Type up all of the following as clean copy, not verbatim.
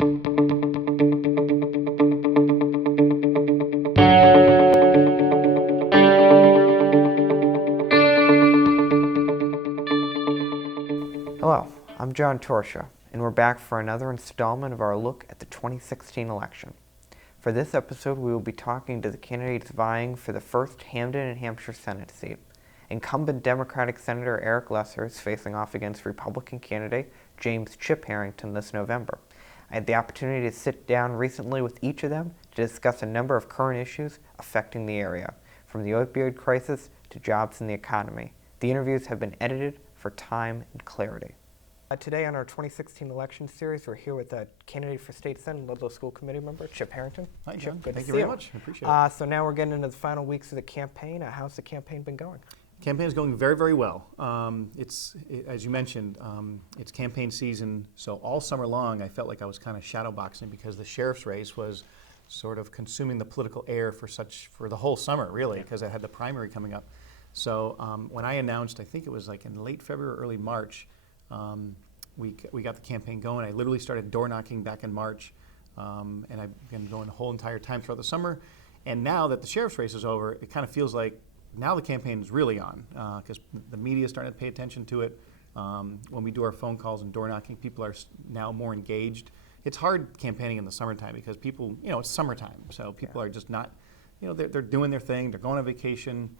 Hello, I'm Jon Torcia, and we're back for another installment of our look at the 2016 election. For this episode, we will be talking to the candidates vying for the first Hampden and Hampshire Senate seat. Incumbent Democratic Senator Eric Lesser is facing off against Republican candidate James Chip Harrington this November. I had the opportunity to sit down recently with each of them to discuss a number of current issues affecting the area, from the opioid crisis to jobs and the economy. The interviews have been edited for time and clarity. Today on our 2016 election series, we're here with a candidate for state senate, Ludlow School Committee member, Chip Harrington. Hi, Chip, John. good Thank to you see very much. I appreciate it. So now we're getting into the final weeks of the campaign. How's the campaign been going? Campaign is going very, very well. As you mentioned, it's campaign season, so all summer long I felt like I was kind of shadowboxing because the sheriff's race was sort of consuming the political air for the whole summer, really, because I had the primary coming up. So when I announced, I think it was like in late February, early March, we got the campaign going. I literally started door knocking back in March, and I've been going the whole entire time throughout the summer. And now that the sheriff's race is over, it kind of feels like now the campaign is really on because the media is starting to pay attention to it. When we do our phone calls and door knocking, people are now more engaged. It's hard campaigning in the summertime because people, it's summertime, so people are just not, they're doing their thing. They're going on vacation.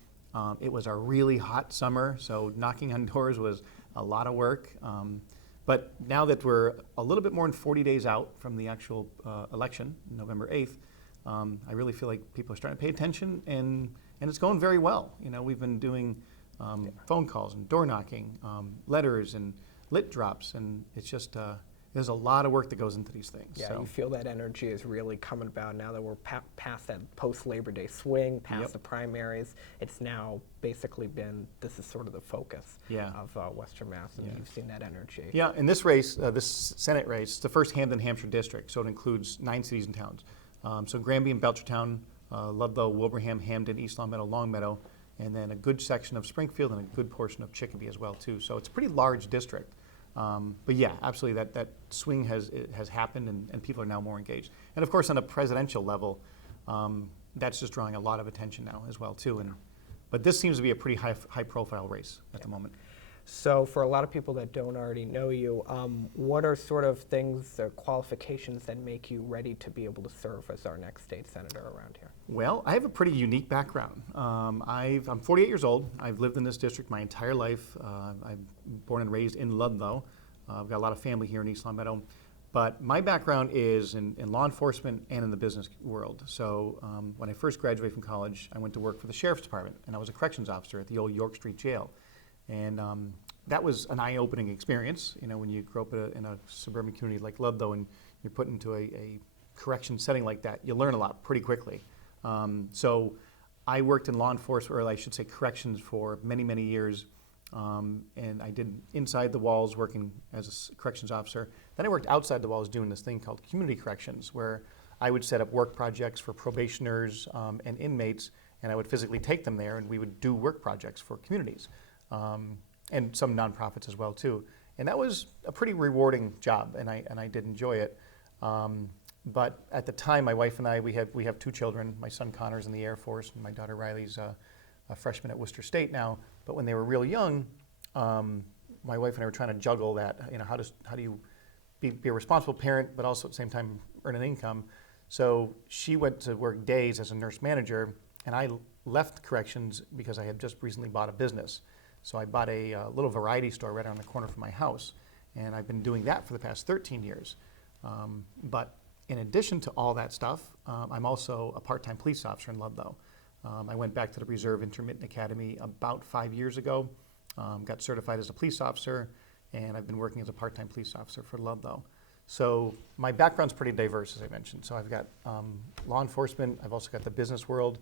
It was a really hot summer, so knocking on doors was a lot of work. But now that we're a little bit more than 40 days out from the actual election, November 8th, I really feel like people are starting to pay attention, and it's going very well. We've been doing phone calls and door knocking, letters and lit drops, and it's just there's a lot of work that goes into these things. Yeah, so. You feel that energy is really coming about now that we're past that post-Labor Day swing, past the primaries. It's now basically this is sort of the focus of Western Mass, and you've seen that energy. Yeah, in this race, this Senate race, it's the first Hampden, Hampshire district, so it includes 9 cities and towns. So Granby and Belchertown, Ludlow, Wilbraham, Hampden, East Longmeadow, Longmeadow, and then a good section of Springfield and a good portion of Chicopee as well too. So it's a pretty large district. But yeah, absolutely, that swing has happened, and people are now more engaged. And of course, on a presidential level, that's just drawing a lot of attention now as well too. But this seems to be a pretty high-profile race at the moment. So for a lot of people that don't already know you, what are sort of things or qualifications that make you ready to be able to serve as our next state senator around here? Well, I have a pretty unique background. I'm 48 years old. I've lived in this district my entire life. I'm born and raised in Ludlow. I've got a lot of family here in East Longmeadow. But my background is in law enforcement and in the business world. So when I first graduated from college, I went to work for the Sheriff's Department, and I was a corrections officer at the old York Street Jail. And that was an eye-opening experience. When you grow up in a suburban community like Ludlow and you're put into a correction setting like that, you learn a lot pretty quickly. So I worked in law enforcement, or I should say corrections, for many, many years. And I did inside the walls working as a corrections officer. Then I worked outside the walls doing this thing called community corrections, where I would set up work projects for probationers and inmates, and I would physically take them there, and we would do work projects for communities. And some nonprofits as well too, and that was a pretty rewarding job, and I did enjoy it. But at the time, my wife and I, we have 2 children. My son Connor's in the Air Force, and my daughter Riley's a freshman at Worcester State now. But when they were real young, my wife and I were trying to juggle that. How do you be a responsible parent, but also at the same time earn an income? So she went to work days as a nurse manager, and I left corrections because I had just recently bought a business. So I bought a little variety store right around the corner from my house, and I've been doing that for the past 13 years. But in addition to all that stuff, I'm also a part-time police officer in Ludlow. I went back to the Reserve Intermittent Academy about 5 years ago, got certified as a police officer, and I've been working as a part-time police officer for Ludlow. So my background's pretty diverse, as I mentioned. So I've got law enforcement, I've also got the business world,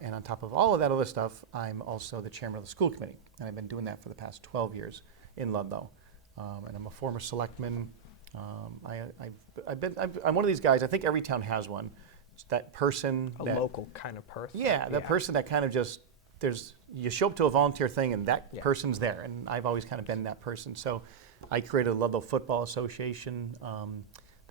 and on top of all of that other stuff, I'm also the chairman of the school committee, and I've been doing that for the past 12 years in Ludlow. And I'm a former selectman. I'm one of these guys, I think every town has one. It's that person. A local kind of person. Yeah, that person that kind of just, you show up to a volunteer thing and that person's there, and I've always kind of been that person. So I created a Ludlow Football Association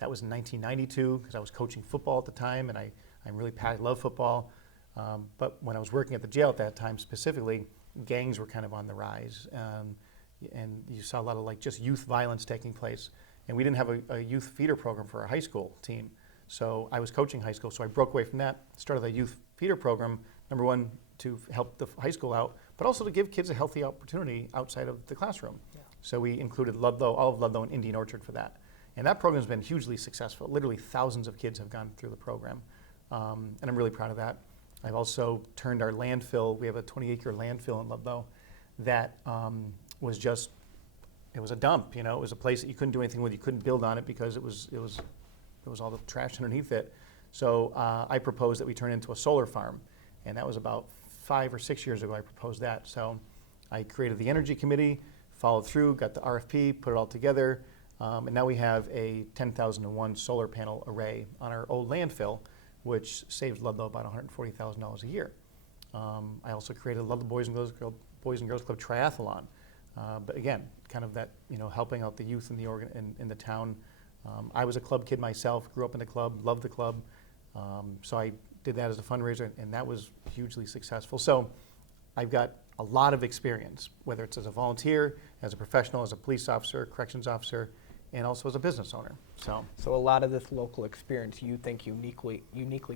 That was in 1992 because I was coaching football at the time, and I'm really I love football. But when I was working at the jail at that time specifically, gangs were kind of on the rise, and you saw a lot of like just youth violence taking place. And we didn't have a youth feeder program for our high school team. So I was coaching high school, so I broke away from that, started a youth feeder program, number one, to help the high school out, but also to give kids a healthy opportunity outside of the classroom. Yeah. So we included Ludlow, all of Ludlow and Indian Orchard for that. And that program's been hugely successful. Literally thousands of kids have gone through the program. And I'm really proud of that. I've also turned our landfill, we have a 20-acre landfill in Ludlow that was just, it was a dump, you know, it was a place that you couldn't do anything with, you couldn't build on it because there was all the trash underneath it. So I proposed that we turn it into a solar farm. And that was about 5 or 6 years ago I proposed that. So I created the energy committee, followed through, got the RFP, put it all together. And now we have a 10,001 solar panel array on our old landfill, which saves Ludlow about $140,000 a year. I also created Ludlow Boys and Girls Club Triathlon. But again, kind of that, you know, helping out the youth in the town. I was a club kid myself, grew up in the club, loved the club. So I did that as a fundraiser, and that was hugely successful. So I've got a lot of experience, whether it's as a volunteer, as a professional, as a police officer, corrections officer, and also as a business owner. So a lot of this local experience you think uniquely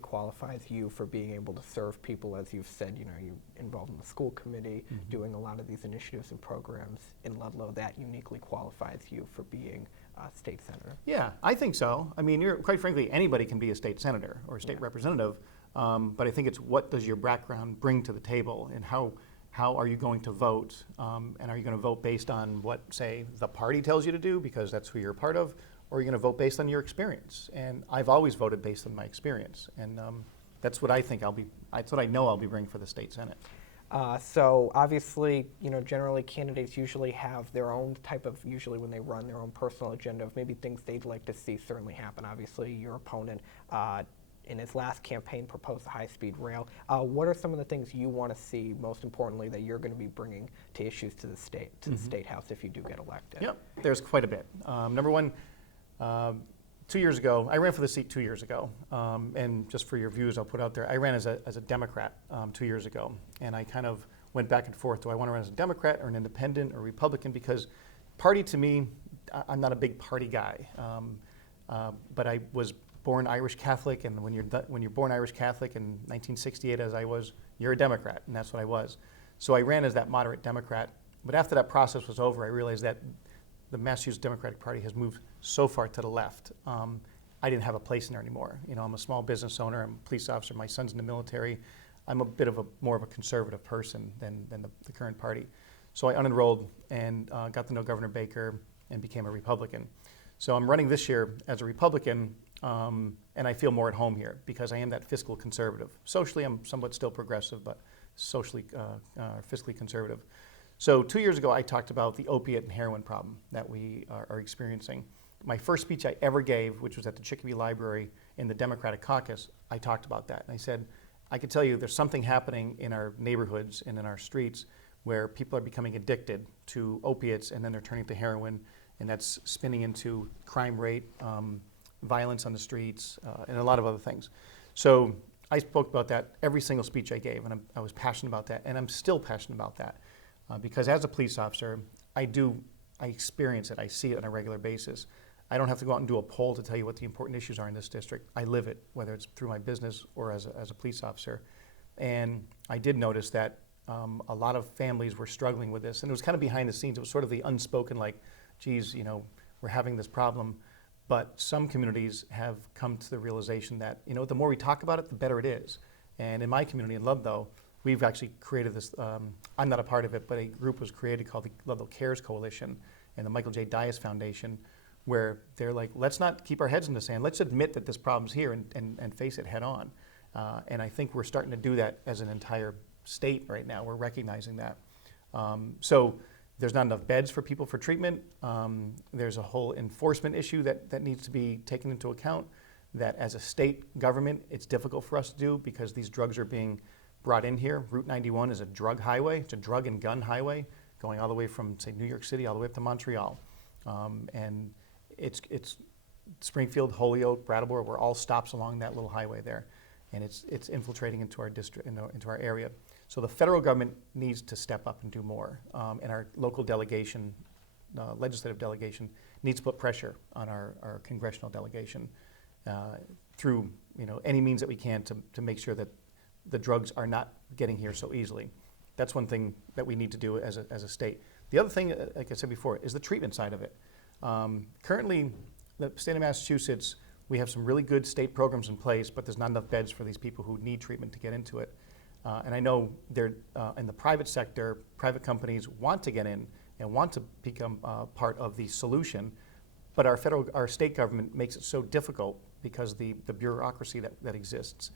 qualifies you for being able to serve people, as you've said, you know, you're involved in the school committee, doing a lot of these initiatives and programs in Ludlow. That uniquely qualifies you for being a state senator. Yeah, I think so. I mean, quite frankly, anybody can be a state senator or a state representative, but I think it's what does your background bring to the table, and how are you going to vote, and are you going to vote based on what, say, the party tells you to do because that's who you're a part of, or are you going to vote based on your experience? And I've always voted based on my experience, and that's what I think that's what I know I'll be bringing for the state senate. So obviously, you know, generally candidates usually have their own type of, usually when they run, their own personal agenda of maybe things they'd like to see certainly happen. Obviously, your opponent in his last campaign proposed a high-speed rail. What are some of the things you want to see, most importantly, that you're going to be bringing to issues to the state, the State House if you do get elected? Yep, there's quite a bit. Number one, 2 years ago, I ran for the seat 2 years ago, and just for your views, I'll put out there, I ran as a Democrat 2 years ago, and I kind of went back and forth. Do I want to run as a Democrat or an independent or Republican? Because party to me, I'm not a big party guy, but I was born Irish Catholic, and when you're born Irish Catholic in 1968, as I was, you're a Democrat, and that's what I was. So I ran as that moderate Democrat, but after that process was over, I realized that the Massachusetts Democratic Party has moved so far to the left. I didn't have a place in there anymore. You know, I'm a small business owner, I'm a police officer, my son's in the military. I'm a bit of more of a conservative person than the current party. So I unenrolled and got to know Governor Baker and became a Republican. So I'm running this year as a Republican, and I feel more at home here because I am that fiscal conservative. Socially, I'm somewhat still progressive, but socially, fiscally conservative. So 2 years ago, I talked about the opiate and heroin problem that we are experiencing. My first speech I ever gave, which was at the Chicopee Library in the Democratic Caucus, I talked about that. And I said, I can tell you there's something happening in our neighborhoods and in our streets where people are becoming addicted to opiates, and then they're turning to heroin, and that's spinning into crime rate, violence on the streets, and a lot of other things. So I spoke about that every single speech I gave, and I was passionate about that, and I'm still passionate about that. Because as a police officer, I experience it, I see it on a regular basis. I don't have to go out and do a poll to tell you what the important issues are in this district. I live it, whether it's through my business or as a police officer. And I did notice that a lot of families were struggling with this, and it was kind of behind the scenes. It was sort of the unspoken, like, geez, you know, we're having this problem. But some communities have come to the realization that, you know, the more we talk about it, the better it is. And in my community in Ludlow, we've actually created this, I'm not a part of it, but a group was created called the Ludlow Cares Coalition and the Michael J. Dias Foundation, where they're like, let's not keep our heads in the sand. Let's admit that this problem's here and face it head on. And I think we're starting to do that as an entire state right now. We're recognizing that. So there's not enough beds for people for treatment. There's a whole enforcement issue that needs to be taken into account, that as a state government, it's difficult for us to do because these drugs are being brought in here. Route 91 is a drug highway. It's a drug and gun highway going all the way from, say, New York City all the way up to Montreal. And it's Springfield, Holyoke, Brattleboro were all stops along that little highway there, and it's infiltrating into our district, into our area. So the federal government needs to step up and do more, and our local delegation, legislative delegation, needs to put pressure on our congressional delegation through any means that we can to make sure that the drugs are not getting here so easily. That's one thing that we need to do as a state. The other thing, like I said before, is the treatment side of it. Currently, the state of Massachusetts, we have some really good state programs in place, but there's not enough beds for these people who need treatment to get into it. And I know they're in the private sector, private companies want to get in and want to become part of the solution, but our state government makes it so difficult because the bureaucracy that exists.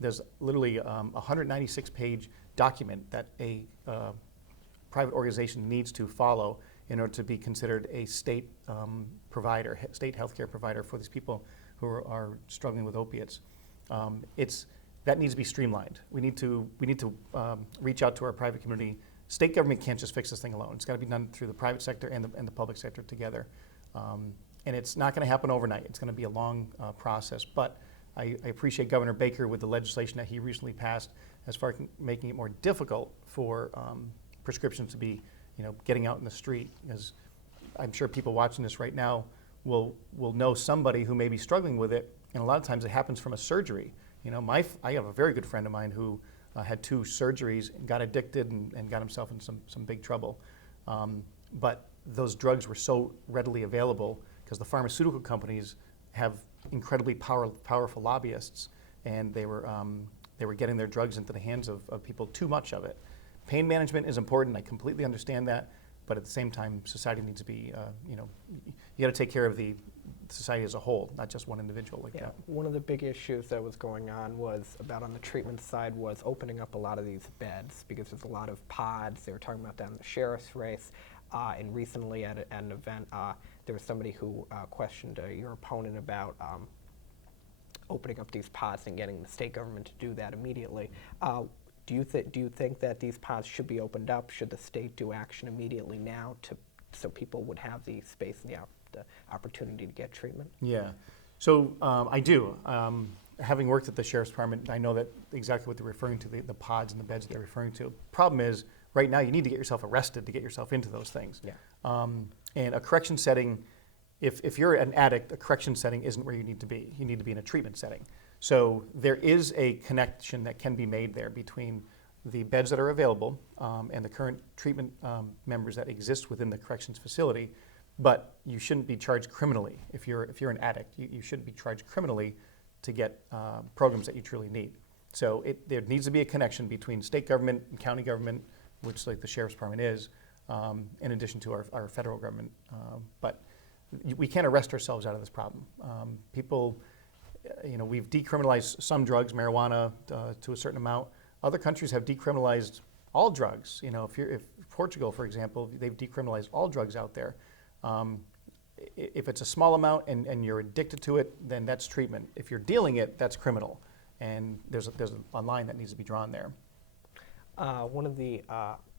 There's literally a 196-page document that a private organization needs to follow in order to be considered a state provider, state healthcare provider for these people who are struggling with opiates. That needs to be streamlined. We need to reach out to our private community. State government can't just fix this thing alone. It's got to be done through the private sector and the public sector together. And it's not going to happen overnight. It's going to be a long process. But I appreciate Governor Baker with the legislation that he recently passed as far as making it more difficult for prescriptions to be, getting out in the street. Because I'm sure people watching this right now will know somebody who may be struggling with it, and a lot of times it happens from a surgery. I have a very good friend of mine who had 2 surgeries and got addicted and got himself in some big trouble. But those drugs were so readily available because the pharmaceutical companies have incredibly powerful lobbyists, and they were getting their drugs into the hands of people, too much of it. Pain management is important. I completely understand that, but at the same time, society needs to be, you got to take care of the society as a whole, not just one individual like that. One of the big issues that was going on was about on the treatment side was opening up a lot of these beds because there's a lot of pods. They were talking about that in the sheriff's race. And recently at an event, there was somebody who questioned your opponent about opening up these pods and getting the state government to do that immediately. Do you think that these pods should be opened up? Should the state do action immediately now so people would have the space and the opportunity to get treatment? Yeah, so I do. Having worked at the Sheriff's Department, I know that exactly what they're referring to, the pods and the beds that they're referring to. Problem is, right now you need to get yourself arrested to get yourself into those things. Yeah. And a correction setting, if you're an addict, a correction setting isn't where you need to be. You need to be in a treatment setting. So there is a connection that can be made there between the beds that are available and the current treatment members that exist within the corrections facility. But you shouldn't be charged criminally. If you're an addict, you shouldn't be charged criminally to get programs that you truly need. So there needs to be a connection between state government and county government, which like the Sheriff's Department is, in addition to our federal government. But we can't arrest ourselves out of this problem. People, we've decriminalized some drugs, marijuana to a certain amount. Other countries have decriminalized all drugs. If Portugal, for example, they've decriminalized all drugs out there. If it's a small amount and you're addicted to it, then that's treatment. If you're dealing it, that's criminal. And there's a line that needs to be drawn there. One of the,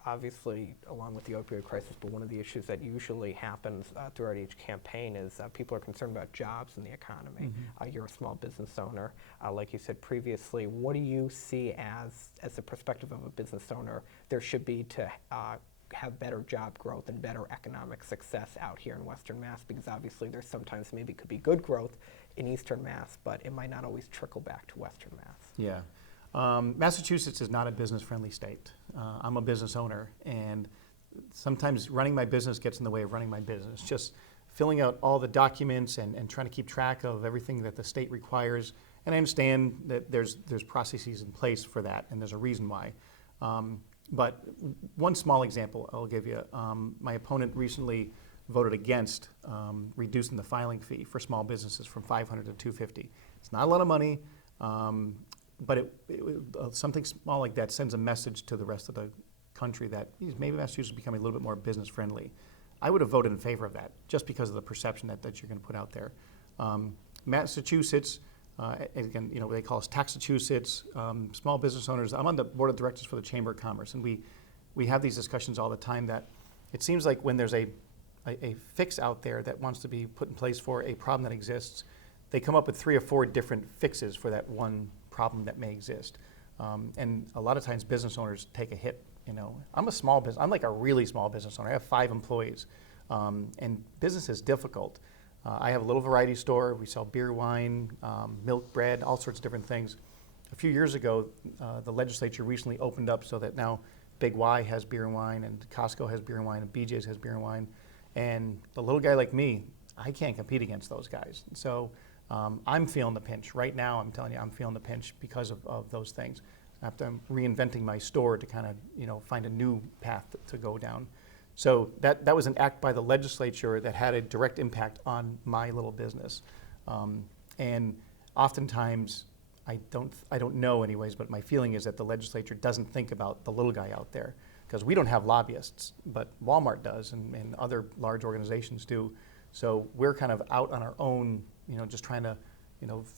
obviously, along with the opioid crisis, but one of the issues that usually happens throughout each campaign is people are concerned about jobs in the economy. Mm-hmm. You're a small business owner. Like you said previously, what do you see as the perspective of a business owner there should be to have better job growth and better economic success out here in Western Mass? Because obviously there's sometimes maybe could be good growth in Eastern Mass, but it might not always trickle back to Western Mass. Yeah. Massachusetts is not a business-friendly state. I'm a business owner, and sometimes running my business gets in the way of running my business. Just filling out all the documents and trying to keep track of everything that the state requires. And I understand that there's processes in place for that, and there's a reason why. But one small example I'll give you. My opponent recently voted against reducing the filing fee for small businesses from $500 to $250. It's not a lot of money, but something small like that sends a message to the rest of the country that maybe Massachusetts is becoming a little bit more business friendly. I would have voted in favor of that just because of the perception that you're going to put out there. Massachusetts, again, they call us Taxachusetts, small business owners. I'm on the board of directors for the Chamber of Commerce, and we have these discussions all the time that it seems like when there's a a fix out there that wants to be put in place for a problem that exists, they come up with 3 or 4 different fixes for that one problem that may exist. And a lot of times business owners take a hit. I'm a small business. I'm like a really small business owner. I have 5 employees, and business is difficult. I have a little variety store. We sell beer, wine, milk, bread, all sorts of different things. A few years ago, the legislature recently opened up so that now Big Y has beer and wine, and Costco has beer and wine, and BJ's has beer and wine. And the little guy like me, I can't compete against those guys. So I'm feeling the pinch. Right now, I'm telling you, I'm feeling the pinch because of those things. I'm reinventing my store to kind of find a new path to go down. So that was an act by the legislature that had a direct impact on my little business. And oftentimes, I don't know anyways, but my feeling is that the legislature doesn't think about the little guy out there, because we don't have lobbyists, but Walmart does, and other large organizations do. So we're kind of out on our own, just trying to,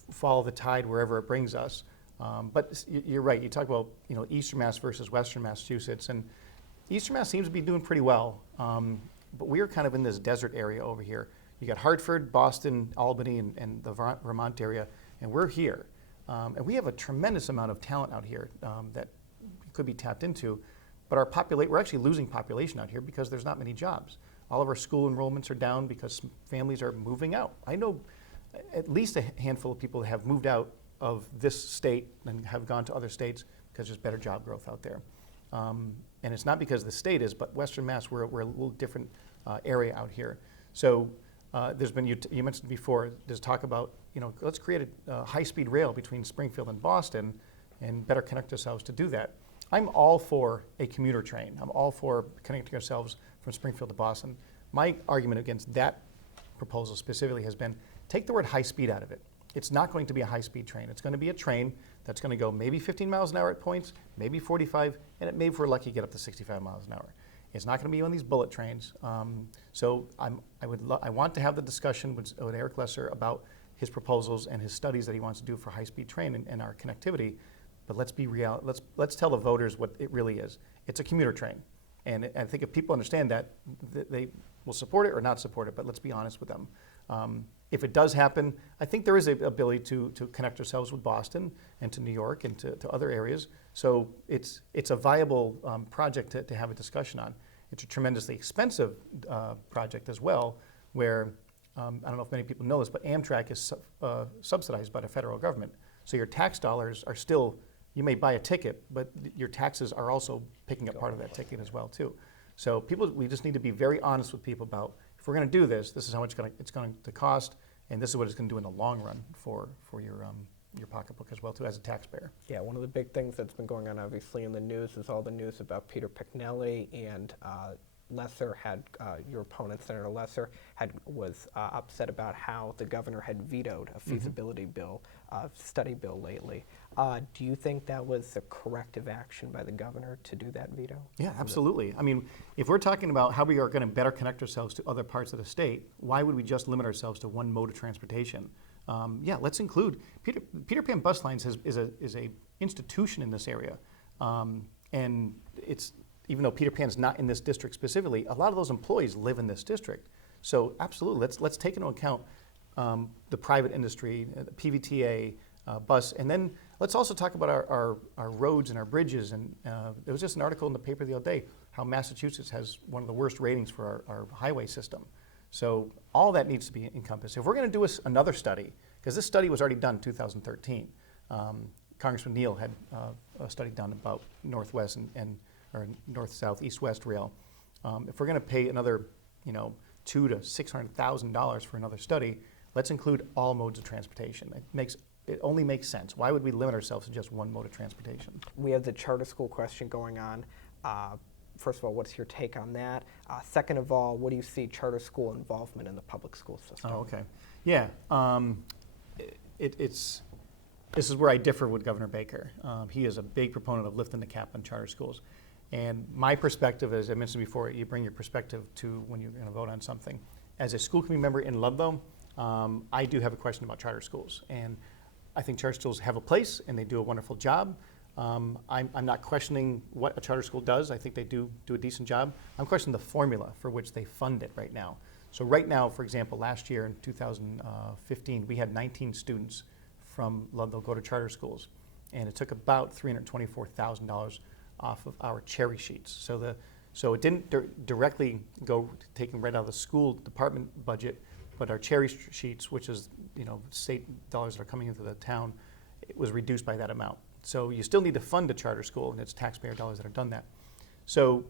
follow the tide wherever it brings us. But you're right. You talk about Eastern Mass versus Western Massachusetts, and Eastern Mass seems to be doing pretty well. But we're kind of in this desert area over here. You got Hartford, Boston, Albany, and the Vermont area, and we're here. And we have a tremendous amount of talent out here that could be tapped into. But we're actually losing population out here because there's not many jobs. All of our school enrollments are down because families are moving out. I know at least a handful of people that have moved out of this state and have gone to other states because there's better job growth out there. And it's not because the state is, but Western Mass, we're a little different area out here. So there's been, you mentioned before, there's talk about, let's create a high-speed rail between Springfield and Boston and better connect ourselves to do that. I'm all for a commuter train. I'm all for connecting ourselves from Springfield to Boston. My argument against that proposal specifically has been, take the word high speed out of it. It's not going to be a high-speed train. It's going to be a train that's going to go maybe 15 miles an hour at points, maybe 45, and it may, if we're lucky, get up to 65 miles an hour. It's not going to be on these bullet trains. So I want to have the discussion with Eric Lesser about his proposals and his studies that he wants to do for high-speed train and our connectivity. But let's be real. Let's tell the voters what it really is. It's a commuter train, and I think if people understand that, they will support it or not support it. But let's be honest with them. If it does happen, I think there is an ability to connect ourselves with Boston and to New York and to other areas. So it's a viable project to have a discussion on. It's a tremendously expensive project as well, where I don't know if many people know this, but Amtrak is subsidized by the federal government. So your tax dollars are still, you may buy a ticket, but your taxes are also picking up part of that ticket as well too. So we just need to be very honest with people about, if we're going to do this, this is how much it's going to cost, and this is what it's going to do in the long run for your pocketbook as well too, as a taxpayer. Yeah, one of the big things that's been going on obviously in the news is all the news about Peter Picknelly, and Lesser had, your opponent, Senator Lesser, was upset about how the governor had vetoed a feasibility bill, study bill lately. Do you think that was a corrective action by the governor to do that veto? Yeah, absolutely. I mean, if we're talking about how we are going to better connect ourselves to other parts of the state, why would we just limit ourselves to one mode of transportation? Yeah, let's include Peter Pan Bus Lines is a institution in this area, and it's, even though Peter Pan's not in this district specifically, a lot of those employees live in this district. So absolutely, let's take into account the private industry, the PVTA, bus, and then let's also talk about our roads and our bridges. And there was just an article in the paper the other day how Massachusetts has one of the worst ratings for our highway system. So all that needs to be encompassed. If we're going to do another study, because this study was already done in 2013, Congressman Neal had a study done about Northwest or North-South, East-West rail. If we're going to pay another, $200,000 to $600,000 for another study, let's include all modes of transportation. It only makes sense. Why would we limit ourselves to just one mode of transportation? We have the charter school question going on. First of all, what's your take on that? Second of all, what do you see charter school involvement in the public school system? Oh, okay. Yeah. This is where I differ with Governor Baker. He is a big proponent of lifting the cap on charter schools. And my perspective, as I mentioned before, you bring your perspective to when you're going to vote on something. As a school committee member in Ludlow, I do have a question about charter schools. And I think charter schools have a place, and they do a wonderful job. I'm not questioning what a charter school does. I think they do a decent job. I'm questioning the formula for which they fund it right now. So right now, for example, last year in 2015, we had 19 students from Ludlow go to charter schools, and it took about $324,000 off of our cherry sheets. So it didn't directly go taken right out of the school department budget, but our cherry sheets, which is state dollars that are coming into the town, it was reduced by that amount. So you still need to fund a charter school, and it's taxpayer dollars that have done that. So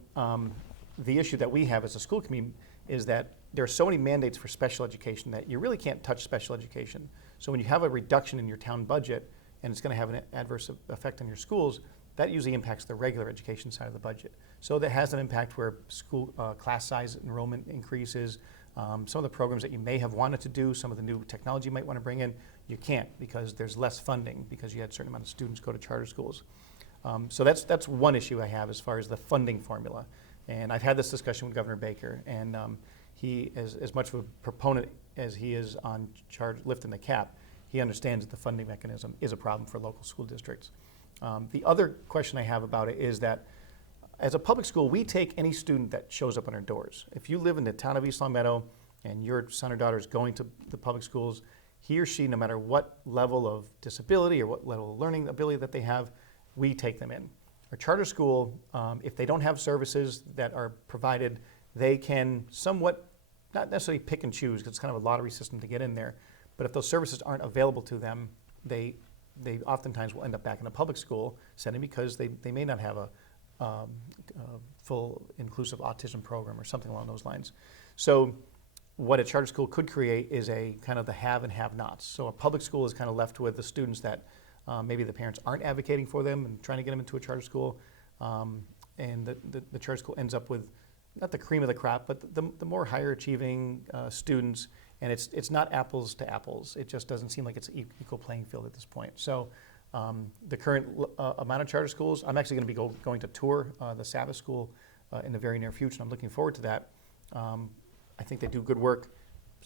the issue that we have as a school committee is that there are so many mandates for special education that you really can't touch special education. So when you have a reduction in your town budget and it's going to have an adverse effect on your schools, that usually impacts the regular education side of the budget. So that has an impact where school class size enrollment increases. Some of the programs that you may have wanted to do, some of the new technology you might want to bring in, you can't because there's less funding because you had a certain amount of students go to charter schools. So that's one issue I have as far as the funding formula. And I've had this discussion with Governor Baker, and he, as much of a proponent as he is on lifting the cap, he understands that the funding mechanism is a problem for local school districts. The other question I have about it is that as a public school, we take any student that shows up on our doors. If you live in the town of East Long Meadow and your son or daughter is going to the public schools, he or she, no matter what level of disability or what level of learning ability that they have, we take them in. Our charter school, if they don't have services that are provided, they can somewhat, not necessarily pick and choose, because it's kind of a lottery system to get in there, but if those services aren't available to them, they oftentimes will end up back in a public school setting because they may not have a full inclusive autism program or something along those lines. So what a charter school could create is a kind of the have and have nots. So a public school is kind of left with the students that maybe the parents aren't advocating for them and trying to get them into a charter school. And the charter school ends up with not the cream of the crop, but the more higher achieving students. And it's not apples to apples. It just doesn't seem like it's an equal playing field at this point. So the current amount of charter schools, I'm actually going to be going to tour the Sabbath School in the very near future. And I'm looking forward to that. I think they do good work.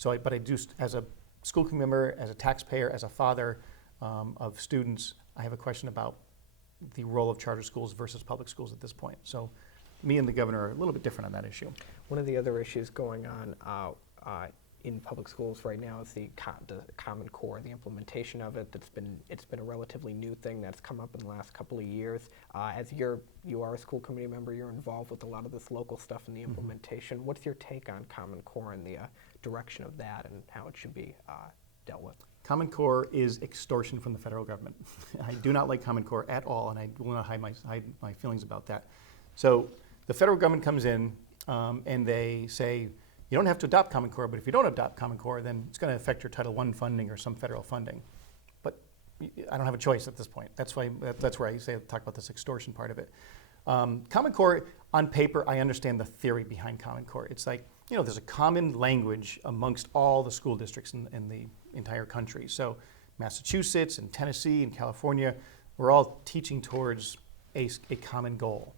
But I do, as a school committee member, as a taxpayer, as a father of students, I have a question about the role of charter schools versus public schools at this point. So me and the governor are a little bit different on that issue. One of the other issues going on in public schools right now is the Common Core, the implementation of it. It's been a relatively new thing that's come up in the last couple of years. As you are a school committee member, you're involved with a lot of this local stuff in the implementation. What's your take on Common Core and the direction of that and how it should be dealt with? Common Core is extortion from the federal government. I do not like Common Core at all, and I will not hide my feelings about that. So the federal government comes in and they say, you don't have to adopt Common Core, but if you don't adopt Common Core, then it's going to affect your Title I funding or some federal funding. But I don't have a choice at this point. That's where I talk about this extortion part of it. Common Core, on paper, I understand the theory behind Common Core. It's like, there's a common language amongst all the school districts in the entire country. So Massachusetts and Tennessee and California, we're all teaching towards a common goal.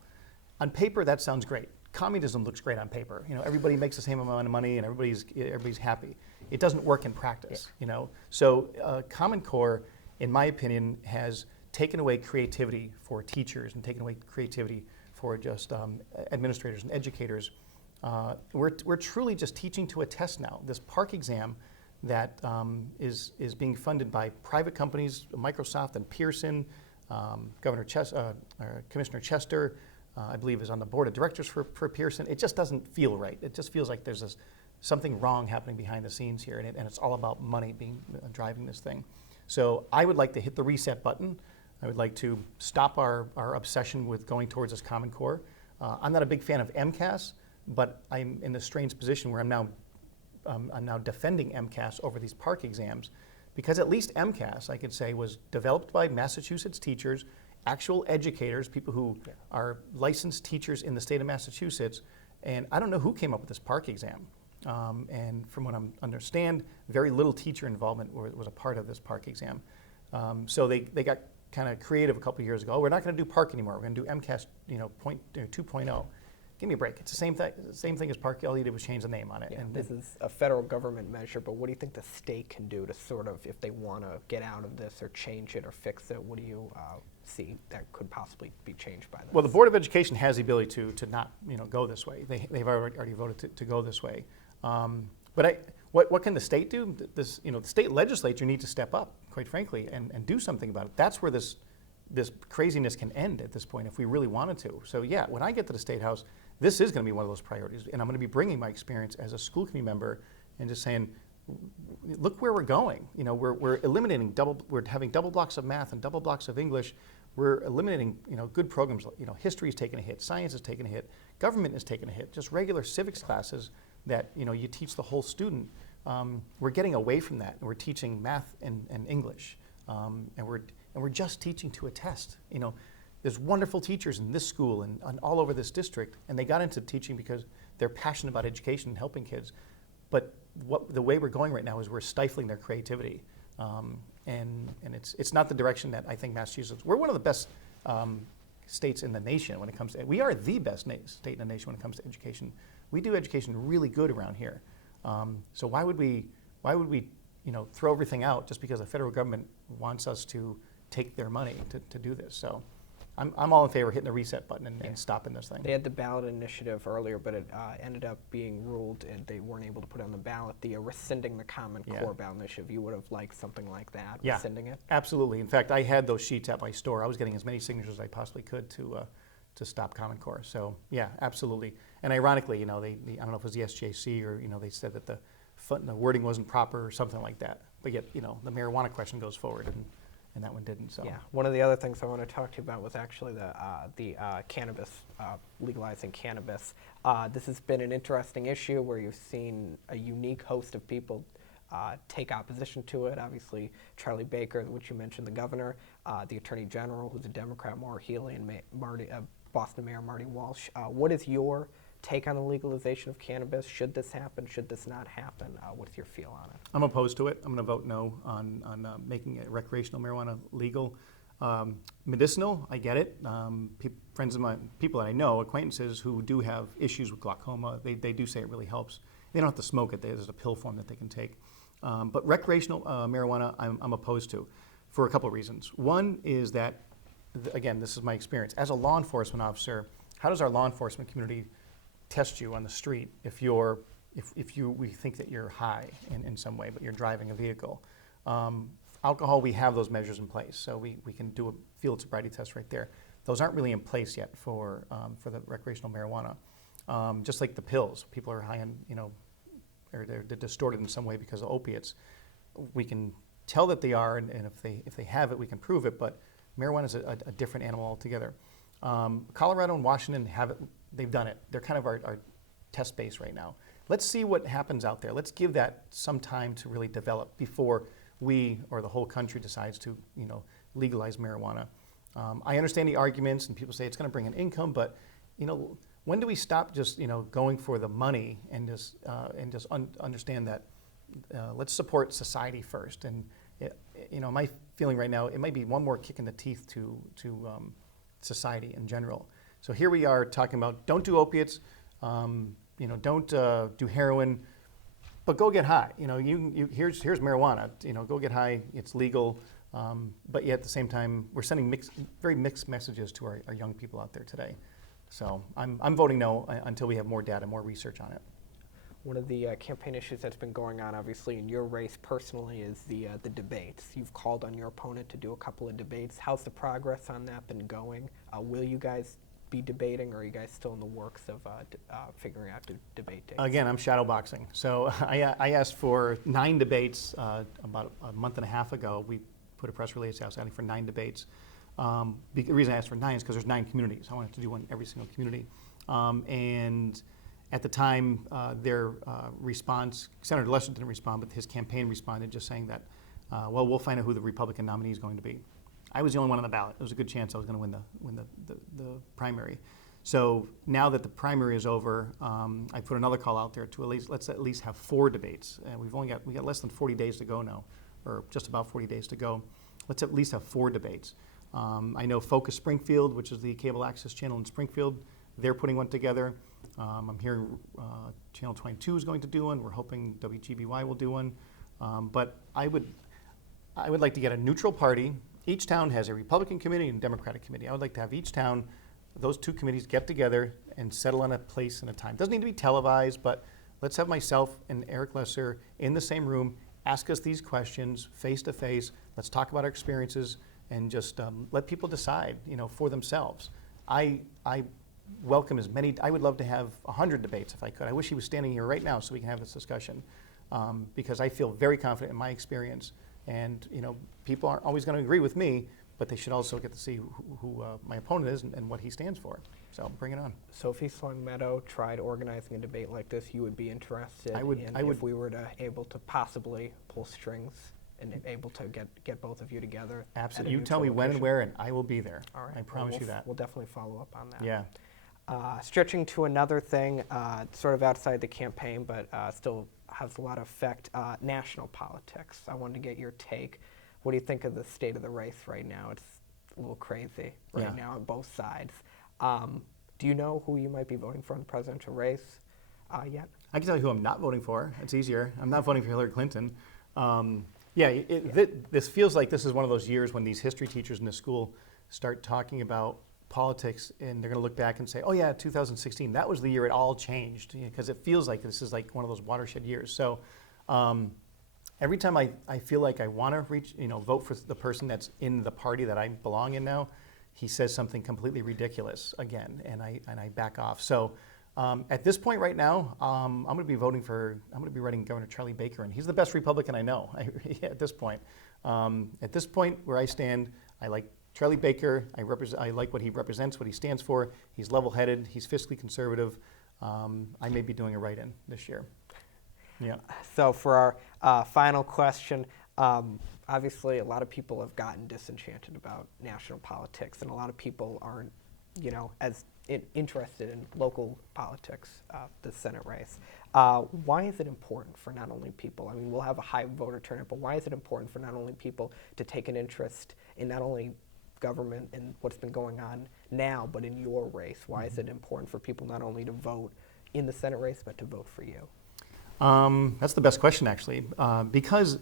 On paper, that sounds great. Communism looks great on paper. Everybody makes the same amount of money and everybody's happy. It doesn't work in practice, So Common Core, in my opinion, has taken away creativity for teachers and taken away creativity for just administrators and educators. We're truly just teaching to a test now. This PARCC exam that is being funded by private companies, Microsoft and Pearson, Commissioner Chester, I believe is on the board of directors for Pearson. It just doesn't feel right. It just feels like there's something wrong happening behind the scenes here, and it's all about money driving this thing. So I would like to hit the reset button. I would like to stop our obsession with going towards this Common Core. I'm not a big fan of MCAS, but I'm in the strange position where I'm now defending MCAS over these PARCC exams, because at least MCAS, I could say, was developed by Massachusetts teachers, actual educators, people who are licensed teachers in the state of Massachusetts, and I don't know who came up with this PARCC exam. And from what I understand, very little teacher involvement was a part of this PARCC exam. So they got kind of creative a couple years ago. Oh, we're not going to do PARCC anymore. We're going to do MCAS 2.0. Give me a break. It's the same thing as PARCC. All you did was change the name on it. Yeah, and this is a federal government measure, but what do you think the state can do to sort of, if they want to get out of this or change it or fix it, what do you see that could possibly be changed by this? Well, the Board of Education has the ability to not go this way. They've already voted to go this way. But what can the state do? The state legislature needs to step up, quite frankly, and do something about it. That's where this craziness can end at this point if we really wanted to. So yeah, when I get to the State House, this is going to be one of those priorities, and I'm going to be bringing my experience as a school committee member and just saying, look where we're going. We're eliminating we're having double blocks of math and double blocks of English. We're eliminating good programs. History is taking a hit, science is taking a hit, government is taking a hit. Just regular civics classes that you teach the whole student. We're getting away from that, and we're teaching math and English, and we're just teaching to a test. There's wonderful teachers in this school and all over this district, and they got into teaching because they're passionate about education and helping kids. But the way we're going right now is we're stifling their creativity, and it's not the direction that I think Massachusetts. We're one of the best states in the nation when it comes to. We are the best state in the nation when it comes to education. We do education really good around here. So why would we throw everything out just because the federal government wants us to take their money to do this? So I'm all in favor of hitting the reset button and stopping this thing. They had the ballot initiative earlier, but it ended up being ruled, and they weren't able to put it on the ballot. The rescinding the Common Core ballot initiative, you would have liked something like that, rescinding it? Absolutely. In fact, I had those sheets at my store. I was getting as many signatures as I possibly could to stop Common Core. So yeah, absolutely. And ironically, I don't know if it was the SJC or they said that the wording wasn't proper or something like that. But yet, the marijuana question goes forward, and that one didn't. So yeah, one of the other things I want to talk to you about was actually the cannabis, legalizing cannabis. This has been an interesting issue where you've seen a unique host of people take opposition to it. Obviously, Charlie Baker, which you mentioned, the governor, the Attorney General, who's a Democrat, Maura Healey, and Boston Mayor Marty Walsh. What is your take on the legalization of cannabis? Should this happen? Should this not happen? What's your feel on it? I'm opposed to it. I'm going to vote no on making recreational marijuana legal. Medicinal, I get it. Friends of mine, people that I know, acquaintances who do have issues with glaucoma, they do say it really helps. They don't have to smoke it. There's a pill form that they can take. But recreational marijuana, I'm opposed to for a couple of reasons. One is that, again, this is my experience. As a law enforcement officer, how does our law enforcement community test you on the street if we think that you're high in some way, but you're driving a vehicle? Alcohol, we have those measures in place, so we can do a field sobriety test right there. Those aren't really in place yet for the recreational marijuana. Just like the pills, people are high on, or they're distorted in some way because of opiates. We can tell that they are, and if they have it, we can prove it. But marijuana is a different animal altogether. Colorado and Washington have it. They've done it. They're kind of our test base right now. Let's see what happens out there. Let's give that some time to really develop before we or the whole country decides to, legalize marijuana. I understand the arguments, and people say it's going to bring in income, but, when do we stop just, going for the money and just understand that let's support society first? And my feeling right now, it might be one more kick in the teeth to society in general. So here we are talking about don't do opiates, don't do heroin, but go get high. Here's marijuana. Go get high. It's legal, but yet at the same time, we're sending very mixed messages to our young people out there today. So I'm voting no until we have more data, more research on it. One of the campaign issues that's been going on, obviously, in your race personally is the debates. You've called on your opponent to do a couple of debates. How's the progress on that been going? Will you guys be debating, or are you guys still in the works of figuring out the debate dates? Again, I'm shadowboxing. So I asked for 9 debates about a month and a half ago. We put a press release out asking for 9 debates. The reason I asked for 9 is because there's 9 communities. I wanted to do one in every single community. And at the time, their response, Senator Lester didn't respond, but his campaign responded just saying that, we'll find out who the Republican nominee is going to be. I was the only one on the ballot. There was a good chance I was going to win the primary. So now that the primary is over, I put another call out there to let's at least have 4 debates. And we got less than 40 days to go now, or just about 40 days to go. Let's at least have 4 debates. I know Focus Springfield, which is the cable access channel in Springfield, they're putting one together. I'm hearing Channel 22 is going to do one. We're hoping WGBY will do one. But I would like to get a neutral party each town has a Republican committee and Democratic committee. I would like to have each town, those two committees get together and settle on a place and a time. Doesn't need to be televised, but let's have myself and Eric Lesser in the same room, ask us these questions face to face. Let's talk about our experiences and just let people decide, for themselves. I welcome as many. I would love to have 100 debates if I could. I wish he was standing here right now so we can have this discussion, because I feel very confident in my experience. And people aren't always going to agree with me, but they should also get to see who my opponent is and what he stands for. So bring it on. So if East Long Meadow tried organizing a debate like this, you would be interested if we were able to possibly pull strings and able to get both of you together. Absolutely. You tell me when and where, and I will be there. All right. I promise you that. We'll definitely follow up on that. Yeah. Stretching to another thing, sort of outside the campaign, but still has a lot of effect, national politics. I wanted to get your take. What do you think of the state of the race right now? It's a little crazy right now on both sides. Do you know who you might be voting for in the presidential race yet? I can tell you who I'm not voting for. It's easier. I'm not voting for Hillary Clinton. This feels like this is one of those years when these history teachers in the school start talking about politics, and they're going to look back and say, oh yeah, 2016, that was the year it all changed, because it feels like this is like one of those watershed years. So every time I feel like I want to vote for the person that's in the party that I belong in now, he says something completely ridiculous again, and I back off. So at this point right now, I'm going to be writing Governor Charlie Baker, and he's the best Republican I know at this point. At this point where I stand, I like Charlie Baker. I like what he represents, what he stands for. He's level-headed. He's fiscally conservative. I may be doing a write-in this year. Yeah. So for our final question, obviously a lot of people have gotten disenchanted about national politics, and a lot of people aren't, as interested in local politics, the Senate race. Why is it important for not only people, we'll have a high voter turnout, but why is it important for not only people to take an interest in not only government and what's been going on now, but in your race? Why is it important for people not only to vote in the Senate race, but to vote for you? That's the best question, actually, because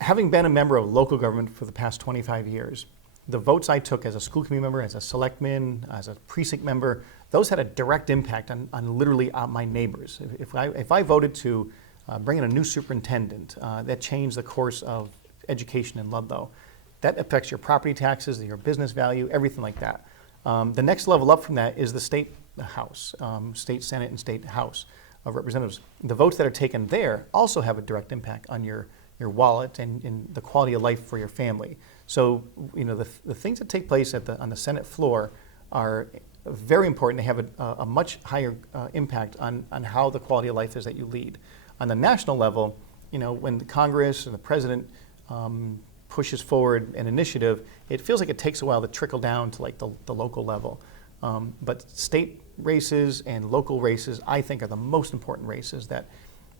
having been a member of local government for the past 25 years, the votes I took as a school committee member, as a selectman, as a precinct member, those had a direct impact on literally my neighbors. If I voted to bring in a new superintendent, that changed the course of education in Ludlow. That affects your property taxes, your business value, everything like that. The next level up from that is the state house, state Senate and state House of Representatives. The votes that are taken there also have a direct impact on your wallet and the quality of life for your family. So, the things that take place on the Senate floor are very important. They have a much higher impact on how the quality of life is that you lead. On the national level, when the Congress and the president pushes forward an initiative, it feels like it takes a while to trickle down to like the local level. But state races and local races, I think, are the most important races that,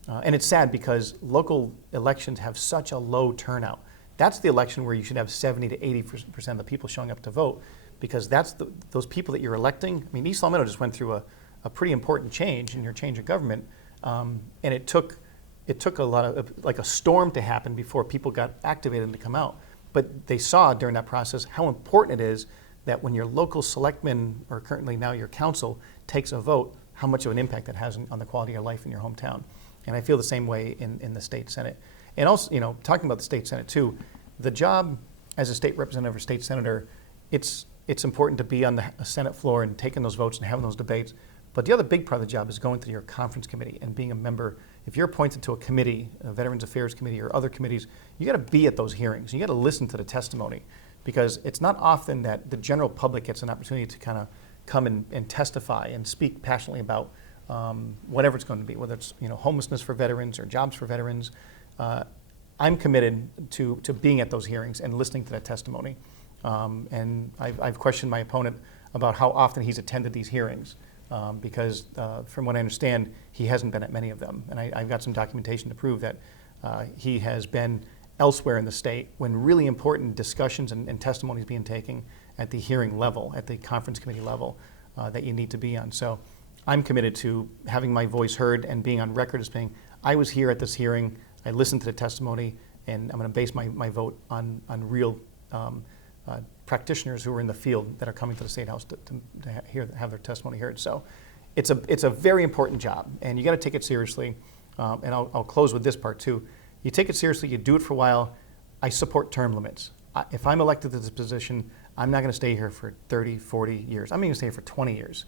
and it's sad because local elections have such a low turnout. That's the election where you should have 70 to 80% of the people showing up to vote, because that's those people that you're electing. East Long Meadow just went through a pretty important change in your change of government, and it took a lot of, like a storm to happen before people got activated to come out. But they saw during that process how important it is that when your local selectman, or currently now your council, takes a vote, how much of an impact that has on the quality of your life in your hometown. And I feel the same way in the state Senate. And also, talking about the state Senate too, the job as a state representative or state senator, it's important to be on the Senate floor and taking those votes and having those debates. But the other big part of the job is going to your conference committee and being a member. If you're appointed to a committee, a Veterans Affairs Committee or other committees, you got to be at those hearings. You got to listen to the testimony, because it's not often that the general public gets an opportunity to kind of come and testify and speak passionately about whatever it's going to be, whether it's homelessness for veterans or jobs for veterans. I'm committed to being at those hearings and listening to that testimony. And I've questioned my opponent about how often he's attended these hearings, because from what I understand, he hasn't been at many of them. And I've got some documentation to prove that he has been elsewhere in the state when really important discussions and testimonies being taken at the hearing level, at the conference committee level, that you need to be on. So I'm committed to having my voice heard and being on record as saying, I was here at this hearing, I listened to the testimony, and I'm going to base my vote on real practitioners who are in the field that are coming to the State House to have their testimony heard. So it's a very important job, and you got to take it seriously. And I'll close with this part too. You take it seriously, you do it for a while. I support term limits. If I'm elected to this position, I'm not going to stay here for 30, 40 years. I'm going to stay here for 20 years.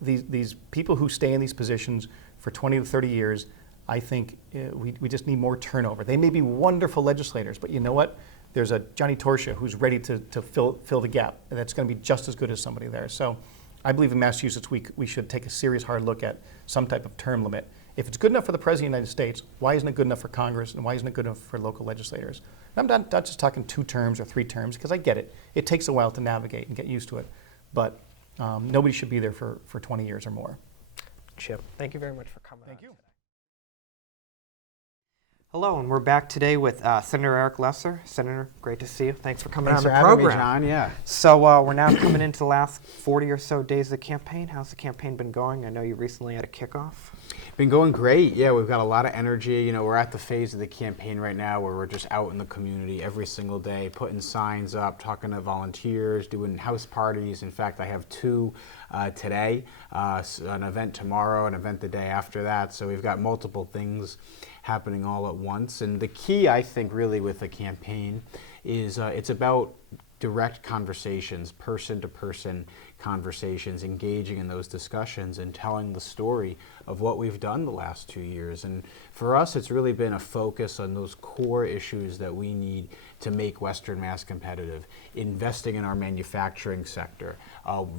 These people who stay in these positions for 20 to 30 years, I think we just need more turnover. They may be wonderful legislators, but you know what? There's a Jon Torcia who's ready to fill the gap. That's going to be just as good as somebody there. So I believe in Massachusetts we should take a serious hard look at some type of term limit. If it's good enough for the President of the United States, why isn't it good enough for Congress, and why isn't it good enough for local legislators? And I'm not just talking 2 terms or 3 terms, because I get it. It takes a while to navigate and get used to it. But nobody should be there for 20 years or more. Chip, thank you very much for coming. Thank you. Hello, and we're back today with Senator Eric Lesser. Senator, great to see you. Thanks for coming Thanks on for the having program. me, John. Yeah. So we're now coming into the last 40 or so days of the campaign. How's the campaign been going? I know you recently had a kickoff. Been going great. Yeah, we've got a lot of energy. You know, we're at the phase of the campaign right now where we're just out in the community every single day, putting signs up, talking to volunteers, doing house parties. In fact, I have 2 today, an event tomorrow, an event the day after that. So we've got multiple things happening all at once. And the key, I think, really with the campaign is it's about direct conversations, person-to-person conversations, engaging in those discussions and telling the story of what we've done the last 2 years. And for us, it's really been a focus on those core issues that we need to make Western Mass competitive, investing in our manufacturing sector,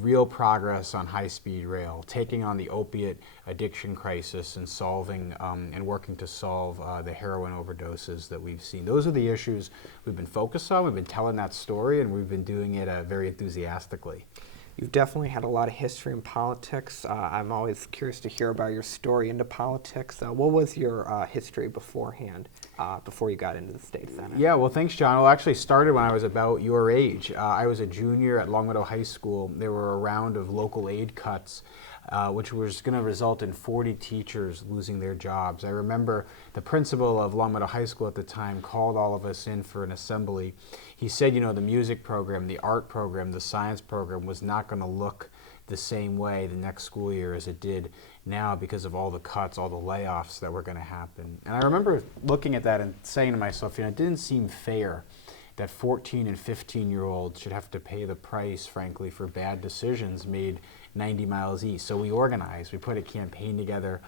real progress on high-speed rail, taking on the opiate addiction crisis and solving and working to solve the heroin overdoses that we've seen. Those are the issues we've been focused on. We've been telling that story, and we've been doing it very enthusiastically. You've definitely had a lot of history in politics. I'm always curious to hear about your story into politics. What was your history beforehand, before you got into the state senate? Yeah, well, thanks, John. Well, actually started when I was about your age. I was a junior at Longmeadow High School. There were a round of local aid cuts, which was going to result in 40 teachers losing their jobs. I remember the principal of Longmeadow High School at the time called all of us in for an assembly. He said, you know, the music program, the art program, the science program was not going to look the same way the next school year as it did now because of all the cuts, all the layoffs that were going to happen. And I remember looking at that and saying to myself, you know, it didn't seem fair that 14 and 15-year-olds should have to pay the price, frankly, for bad decisions made 90 miles east. So we organized. We put a campaign together.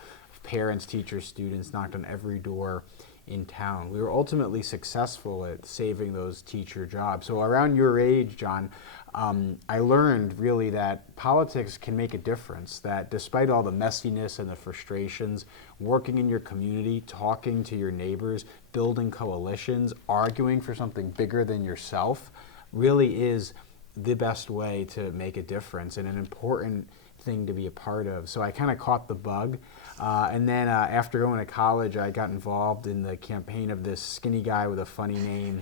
Parents, teachers, students knocked on every door in town. We were ultimately successful at saving those teacher jobs. So around your age, John, I learned really that politics can make a difference, that despite all the messiness and the frustrations, working in your community, talking to your neighbors, building coalitions, arguing for something bigger than yourself really is the best way to make a difference and an important thing to be a part of. So I kind of caught the bug. And then after going to college, I got involved in the campaign of this skinny guy with a funny name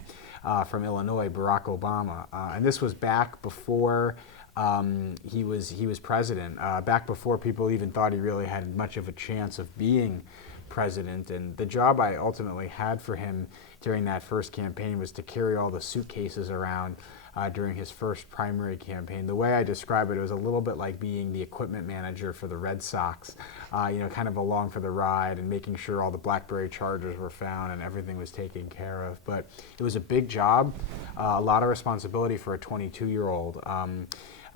from Illinois, Barack Obama. And this was back before he was president, back before people even thought he really had much of a chance of being president. And the job I ultimately had for him during that first campaign was to carry all the suitcases around during his first primary campaign. The way I describe it was a little bit like being the equipment manager for the Red Sox, you know, kind of along for the ride and making sure all the BlackBerry chargers were found and everything was taken care of. But it was a big job, a lot of responsibility for a 22-year-old.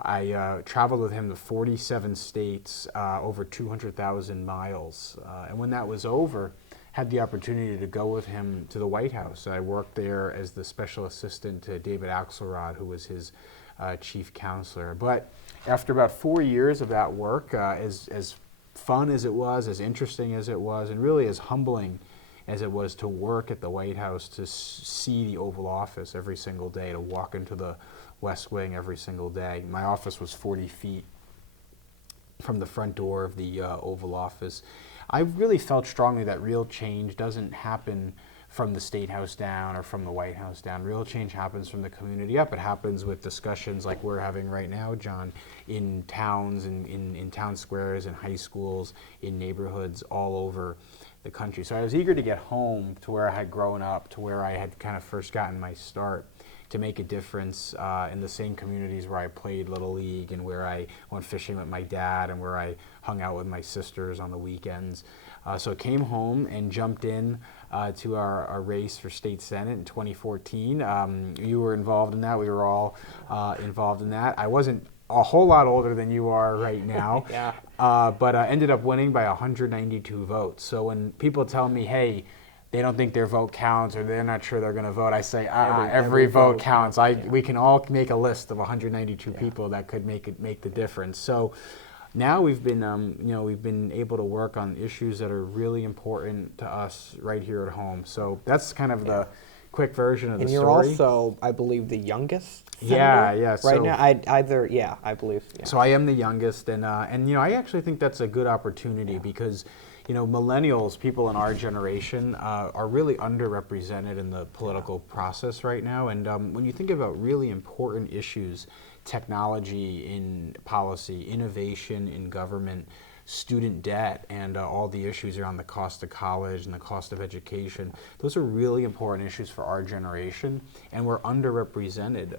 I traveled with him to 47 states, over 200,000 miles. And when that was over, had the opportunity to go with him to the White House. I worked there as the special assistant to David Axelrod, who was his chief counselor. But after about 4 years of that work, as fun as it was, as interesting as it was, and really as humbling as it was to work at the White House, to see the Oval Office every single day, to walk into the West Wing every single day. My office was 40 feet from the front door of the Oval Office. I really felt strongly that real change doesn't happen from the State House down or from the White House down. Real change happens from the community up. It happens with discussions like we're having right now, John, in towns, in town squares, in high schools, in neighborhoods all over the country. So I was eager to get home to where I had grown up, to where I had kind of first gotten my start, to make a difference in the same communities where I played Little League and where I went fishing with my dad and where I hung out with my sisters on the weekends. So I came home and jumped in to our race for state senate in 2014. You were involved in that. We were all involved in that. I wasn't a whole lot older than you are right now, Yeah. but ended up winning by 192 votes. So when people tell me, hey, they don't think their vote counts or they're not sure they're going to vote, I say, every vote counts. We can all make a list of 192 people that could make the difference. So now we've been able to work on issues that are really important to us right here at home. So that's kind of the quick version of the story. And you're also, I believe, the youngest senator Yeah. right So, now. I believe. Yeah. so I am the youngest, and I actually think that's a good opportunity because, millennials, people in our generation, are really underrepresented in the political process right now. And when you think about really important issues, technology in policy, innovation in government, student debt, and all the issues around the cost of college and the cost of education, those are really important issues for our generation, and we're underrepresented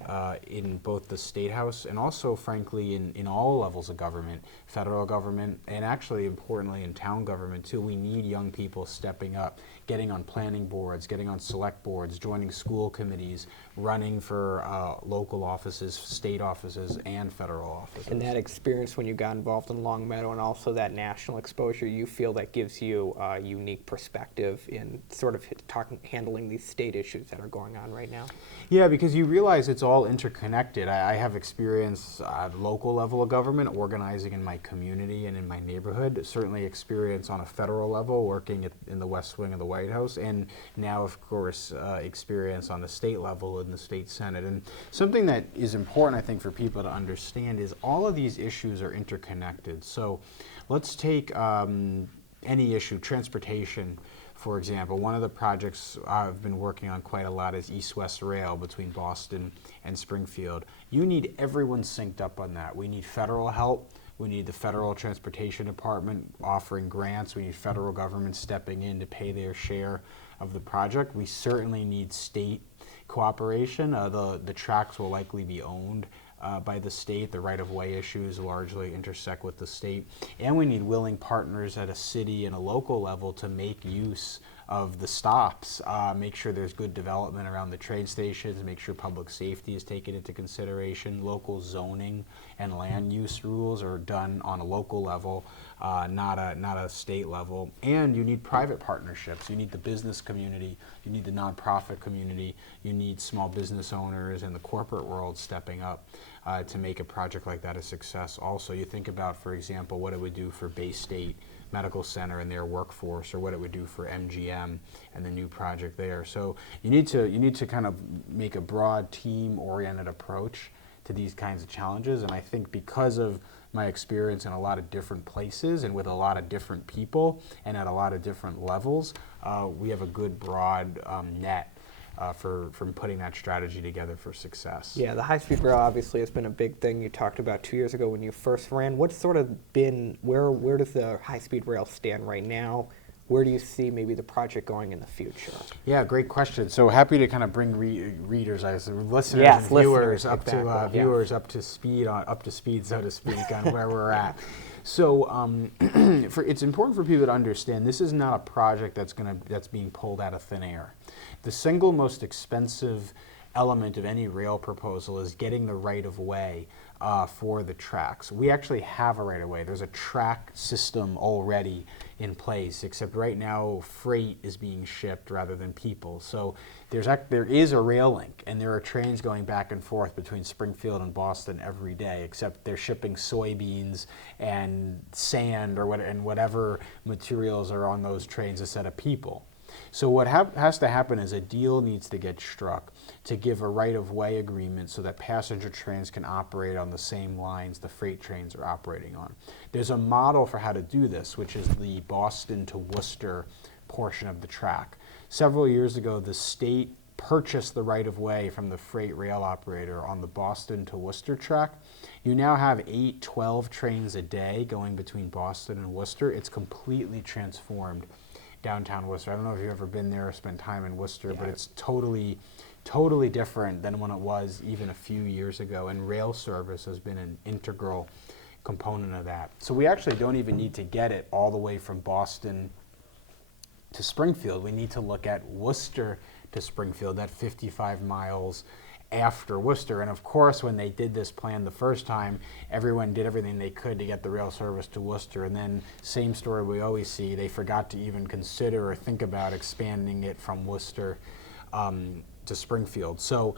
in both the State House and also, frankly, in all levels of government, federal government, and actually, importantly, in town government, too. We need young people stepping up, getting on planning boards, getting on select boards, joining school committees, running for local offices, state offices, and federal offices. And that experience when you got involved in Longmeadow and also that national exposure, you feel that gives you a unique perspective in sort of handling these state issues that are going on right now? Yeah, because you realize it's all interconnected. I have experience at local level of government, organizing in my community and in my neighborhood, certainly experience on a federal level, working in the West Wing of the White House, and now, of course, experience on the state level in the state Senate. And something that is important, I think, for people to understand is all of these issues are interconnected. So let's take any issue, transportation, for example. One of the projects I've been working on quite a lot is East-West Rail between Boston and Springfield. You need everyone synced up on that. We need federal help. We need the Federal Transportation Department offering grants. We need federal government stepping in to pay their share of the project. We certainly need state cooperation. The tracks will likely be owned by the state. The right-of-way issues largely intersect with the state. And we need willing partners at a city and a local level to make use of the stops, make sure there's good development around the train stations, make sure public safety is taken into consideration, local zoning and land use rules are done on a local level, not a state level. And you need private partnerships. You need the business community, you need the nonprofit community, you need small business owners and the corporate world stepping up to make a project like that a success. Also, you think about, for example, what it would do for Bay State Medical Center and their workforce, or what it would do for MGM and the new project there. So you need to kind of make a broad team-oriented approach to these kinds of challenges. And I think because of my experience in a lot of different places and with a lot of different people and at a lot of different levels, we have a good broad net from putting that strategy together for success. Yeah, the high-speed rail obviously has been a big thing you talked about 2 years ago when you first ran. What's sort of been, where does the high-speed rail stand right now? Where do you see maybe the project going in the future? Yeah, great question. So happy to kind of bring readers, listeners, Yes, and viewers listeners, exactly, up to speed, so to speak, on where we're at. So it's important for people to understand this is not a project that's being pulled out of thin air. The single most expensive element of any rail proposal is getting the right of way for the tracks. We actually have a right of way. There's a track system already in place, except right now freight is being shipped rather than people. So there is a rail link, and there are trains going back and forth between Springfield and Boston every day, except they're shipping soybeans and sand and whatever materials are on those trains instead of people. So what has to happen is a deal needs to get struck to give a right-of-way agreement so that passenger trains can operate on the same lines the freight trains are operating on. There's a model for how to do this, which is the Boston to Worcester portion of the track. Several years ago, the state purchased the right-of-way from the freight rail operator on the Boston to Worcester track. You now have 12 trains a day going between Boston and Worcester. It's completely transformed downtown Worcester. I don't know if you've ever been there or spent time in Worcester, but Yeah. it's totally different than when it was even a few years ago, and rail service has been an integral component of that. So we actually don't even need to get it all the way from Boston to Springfield. We need to look at Worcester to Springfield, that 55 miles after Worcester. And of course, when they did this plan the first time, everyone did everything they could to get the rail service to Worcester. And then, same story we always see, they forgot to even consider or think about expanding it from Worcester to Springfield. So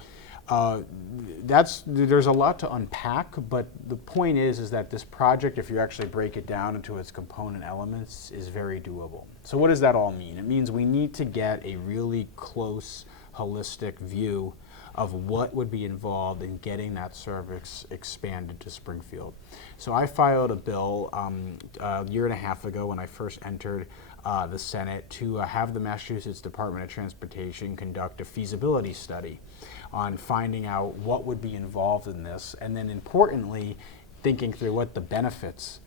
there's a lot to unpack, but the point is that this project, if you actually break it down into its component elements, is very doable. So what does that all mean? It means we need to get a really close, holistic view of what would be involved in getting that service expanded to Springfield. So I filed a bill a year and a half ago when I first entered the Senate to have the Massachusetts Department of Transportation conduct a feasibility study on finding out what would be involved in this, and then importantly, thinking through what the benefits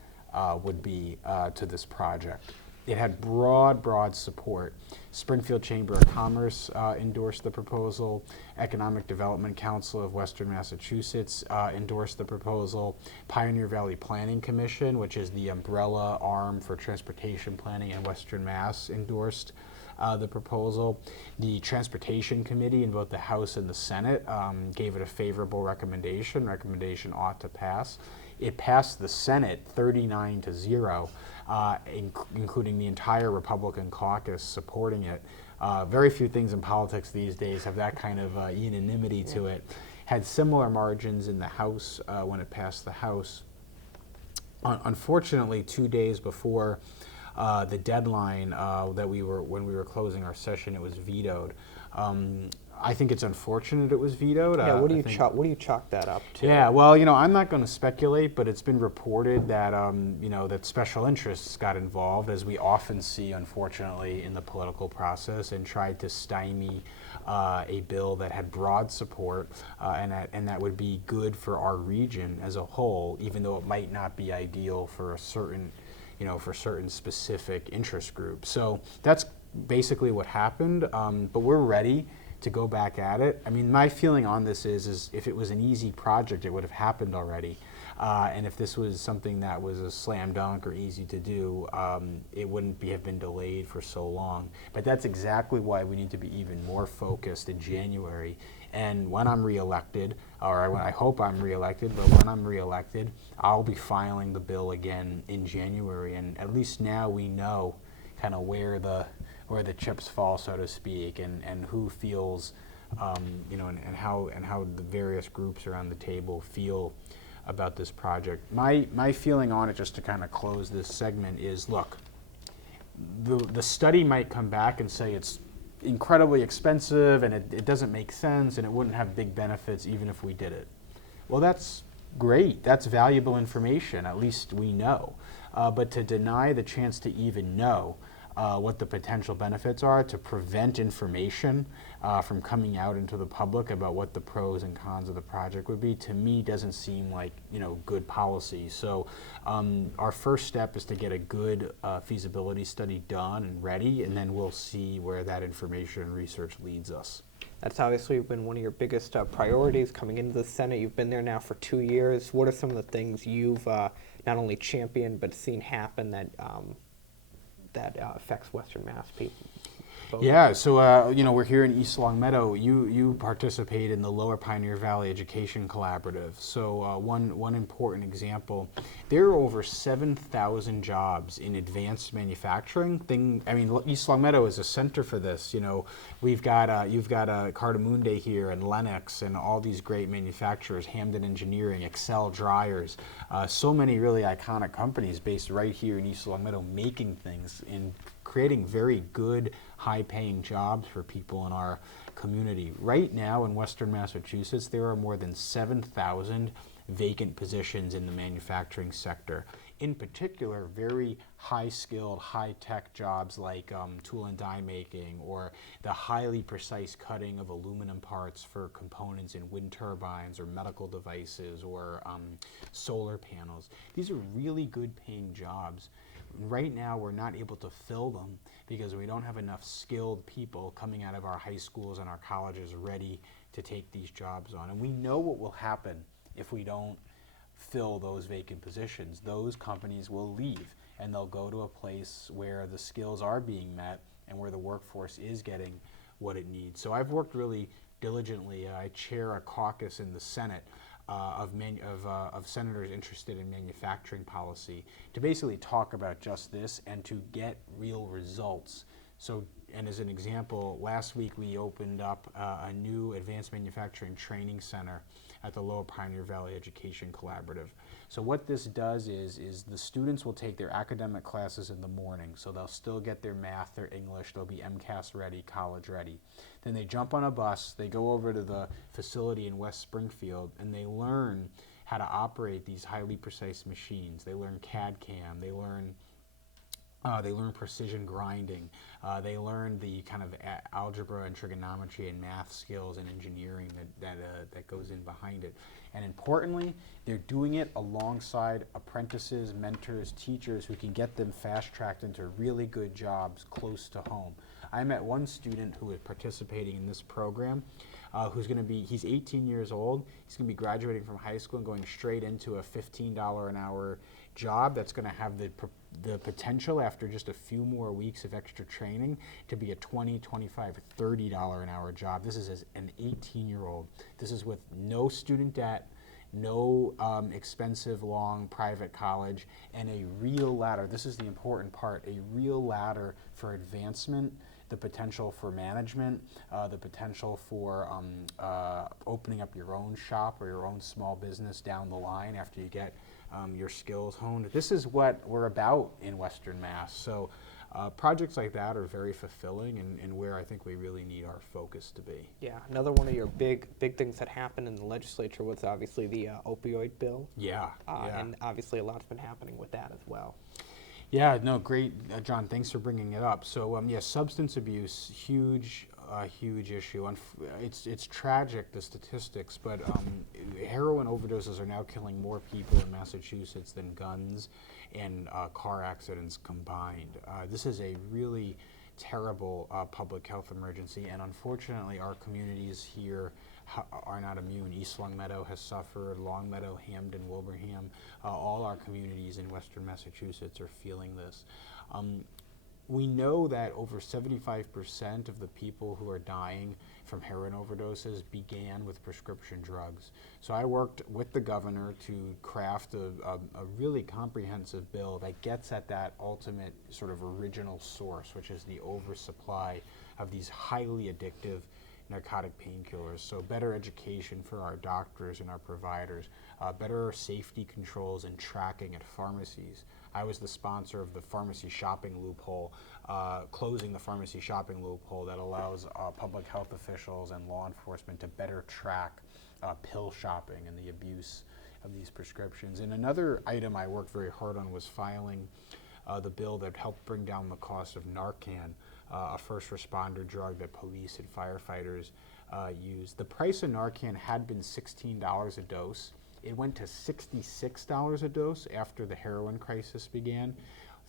would be to this project. It had broad support. Springfield Chamber of Commerce endorsed the proposal. Economic Development Council of Western Massachusetts endorsed the proposal. Pioneer Valley Planning Commission, which is the umbrella arm for transportation planning in Western Mass, endorsed the proposal. The Transportation Committee in both the House and the Senate gave it a favorable recommendation. Recommendation ought to pass. It passed the Senate 39-0, including the entire Republican caucus supporting it. Very few things in politics these days have that kind of unanimity to it. Had similar margins in the House when it passed the House. Unfortunately, 2 days before the deadline when we were closing our session, it was vetoed. I think it's unfortunate it was vetoed. Yeah, what do you chalk that up to? Yeah, well, I'm not going to speculate, but it's been reported that that special interests got involved, as we often see, unfortunately, in the political process, and tried to stymie a bill that had broad support and that would be good for our region as a whole, even though it might not be ideal for a certain specific interest groups. So that's basically what happened, but we're ready to go back at it. I mean, my feeling on this is if it was an easy project, it would have happened already. And if this was something that was a slam dunk or easy to do, it wouldn't have been delayed for so long. But that's exactly why we need to be even more focused in January. And when I'm reelected, or when I hope I'm reelected, but when I'm reelected, I'll be filing the bill again in January. And at least now we know kind of where the chips fall, so to speak, and who feels, and how the various groups around the table feel about this project. My feeling on it, just to kind of close this segment, is look, the study might come back and say it's incredibly expensive and it doesn't make sense and it wouldn't have big benefits even if we did it. Well, that's great. That's valuable information. At least we know. But to deny the chance to even know what the potential benefits are, to prevent information from coming out into the public about what the pros and cons of the project would be, to me doesn't seem like good policy. So our first step is to get a good feasibility study done and ready, and then we'll see where that information and research leads us. That's obviously been one of your biggest priorities coming into the Senate. You've been there now for 2 years. What are some of the things you've not only championed but seen happen that affects Western Mass people? Yeah, so we're here in East Longmeadow. You participate in the Lower Pioneer Valley Education Collaborative. So one important example, there are over 7,000 jobs in advanced manufacturing. East Longmeadow is a center for this. You've got Cardamunde here and Lennox and all these great manufacturers, Hamden Engineering, Excel Dryers, so many really iconic companies based right here in East Longmeadow making things and creating very good, high-paying jobs for people in our community. Right now in Western Massachusetts, there are more than 7,000 vacant positions in the manufacturing sector. In particular, very high-skilled, high-tech jobs like tool and die making, or the highly precise cutting of aluminum parts for components in wind turbines or medical devices or solar panels. These are really good-paying jobs. right now we're not able to fill them because we don't have enough skilled people coming out of our high schools and our colleges ready to take these jobs on. And we know what will happen if we don't fill those vacant positions. Those companies will leave and they'll go to a place where the skills are being met and where the workforce is getting what it needs. So I've worked really diligently. I chair a caucus in the Senate of senators interested in manufacturing policy to basically talk about just this and to get real results. So, and as an example, last week we opened up a new advanced manufacturing training center at the Lower Pioneer Valley Education Collaborative. So what this does is the students will take their academic classes in the morning, so they'll still get their math, their English, they'll be MCAS ready, college ready. Then they jump on a bus, they go over to the facility in West Springfield, and they learn how to operate these highly precise machines. They learn CAD/CAM, they learn precision grinding. They learn the kind of algebra and trigonometry and math skills and engineering that goes in behind it. And importantly, they're doing it alongside apprentices, mentors, teachers who can get them fast-tracked into really good jobs close to home. I met one student who is participating in this program he's 18 years old. He's going to be graduating from high school and going straight into a $15 an hour job that's going to have the potential after just a few more weeks of extra training to be a $20, $25, $30 an hour job. This is as an 18-year-old. This is with no student debt, no expensive long private college, and a real ladder. This is the important part, a real ladder for advancement, the potential for management, the potential for opening up your own shop or your own small business down the line after you get your skills honed. This is what we're about in Western Mass. So projects like that are very fulfilling and where I think we really need our focus to be. Yeah, another one of your big things that happened in the legislature was obviously the opioid bill. Yeah, And obviously a lot's been happening with that as well. Yeah, no, great, John. Thanks for bringing it up. So, yeah, substance abuse, huge issue. It's tragic, the statistics, but heroin overdoses are now killing more people in Massachusetts than guns and car accidents combined. This is a really terrible public health emergency, and unfortunately, our communities here are not immune. East Longmeadow has suffered, Longmeadow, Hamden, Wilbraham, all our communities in Western Massachusetts are feeling this. We know that over 75% of the people who are dying from heroin overdoses began with prescription drugs. So I worked with the governor to craft a really comprehensive bill that gets at that ultimate sort of original source, which is the oversupply of these highly addictive narcotic painkillers. So better education for our doctors and our providers, better safety controls and tracking at pharmacies. I was the sponsor of the pharmacy shopping loophole, closing the pharmacy shopping loophole that allows public health officials and law enforcement to better track pill shopping and the abuse of these prescriptions. And another item I worked very hard on was filing the bill that helped bring down the cost of Narcan, a first responder drug that police and firefighters use. The price of Narcan had been $16 a dose. It went to $66 a dose after the heroin crisis began.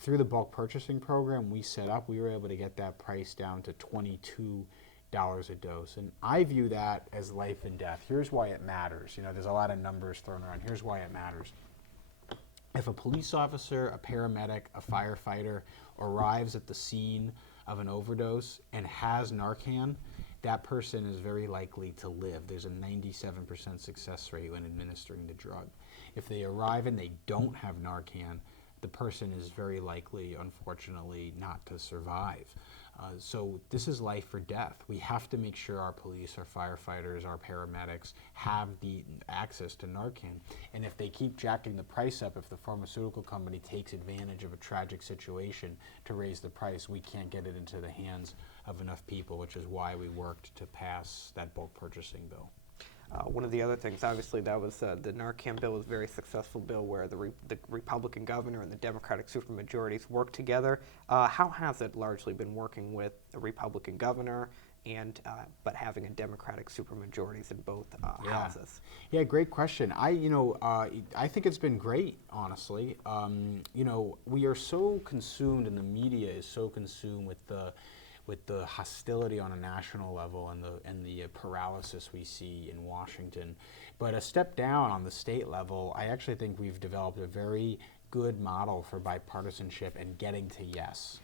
Through the bulk purchasing program we set up, we were able to get that price down to $22 a dose. And I view that as life and death. Here's why it matters. You know, there's a lot of numbers thrown around. Here's why it matters. If a police officer, a paramedic, a firefighter arrives at the scene of an overdose and has Narcan, that person is very likely to live. There's a 97% success rate when administering the drug. If they arrive and they don't have Narcan, the person is very likely, unfortunately, not to survive. So this is life or death. We have to make sure our police, our firefighters, our paramedics have the access to Narcan. And if they keep jacking the price up, if the pharmaceutical company takes advantage of a tragic situation to raise the price, we can't get it into the hands of enough people, which is why we worked to pass that bulk purchasing bill. One of the other things, obviously, that was the Narcan bill was a very successful bill where the Republican governor and the Democratic supermajorities worked together. How has it largely been working with the Republican governor and but having a Democratic supermajorities in both Yeah. houses. Yeah, great question. I think it's been great, honestly. We are so consumed, and the media is so consumed with the hostility on a national level and the paralysis we see in Washington. But a step down on the state level, I actually think we've developed a very good model for bipartisanship and getting to yes.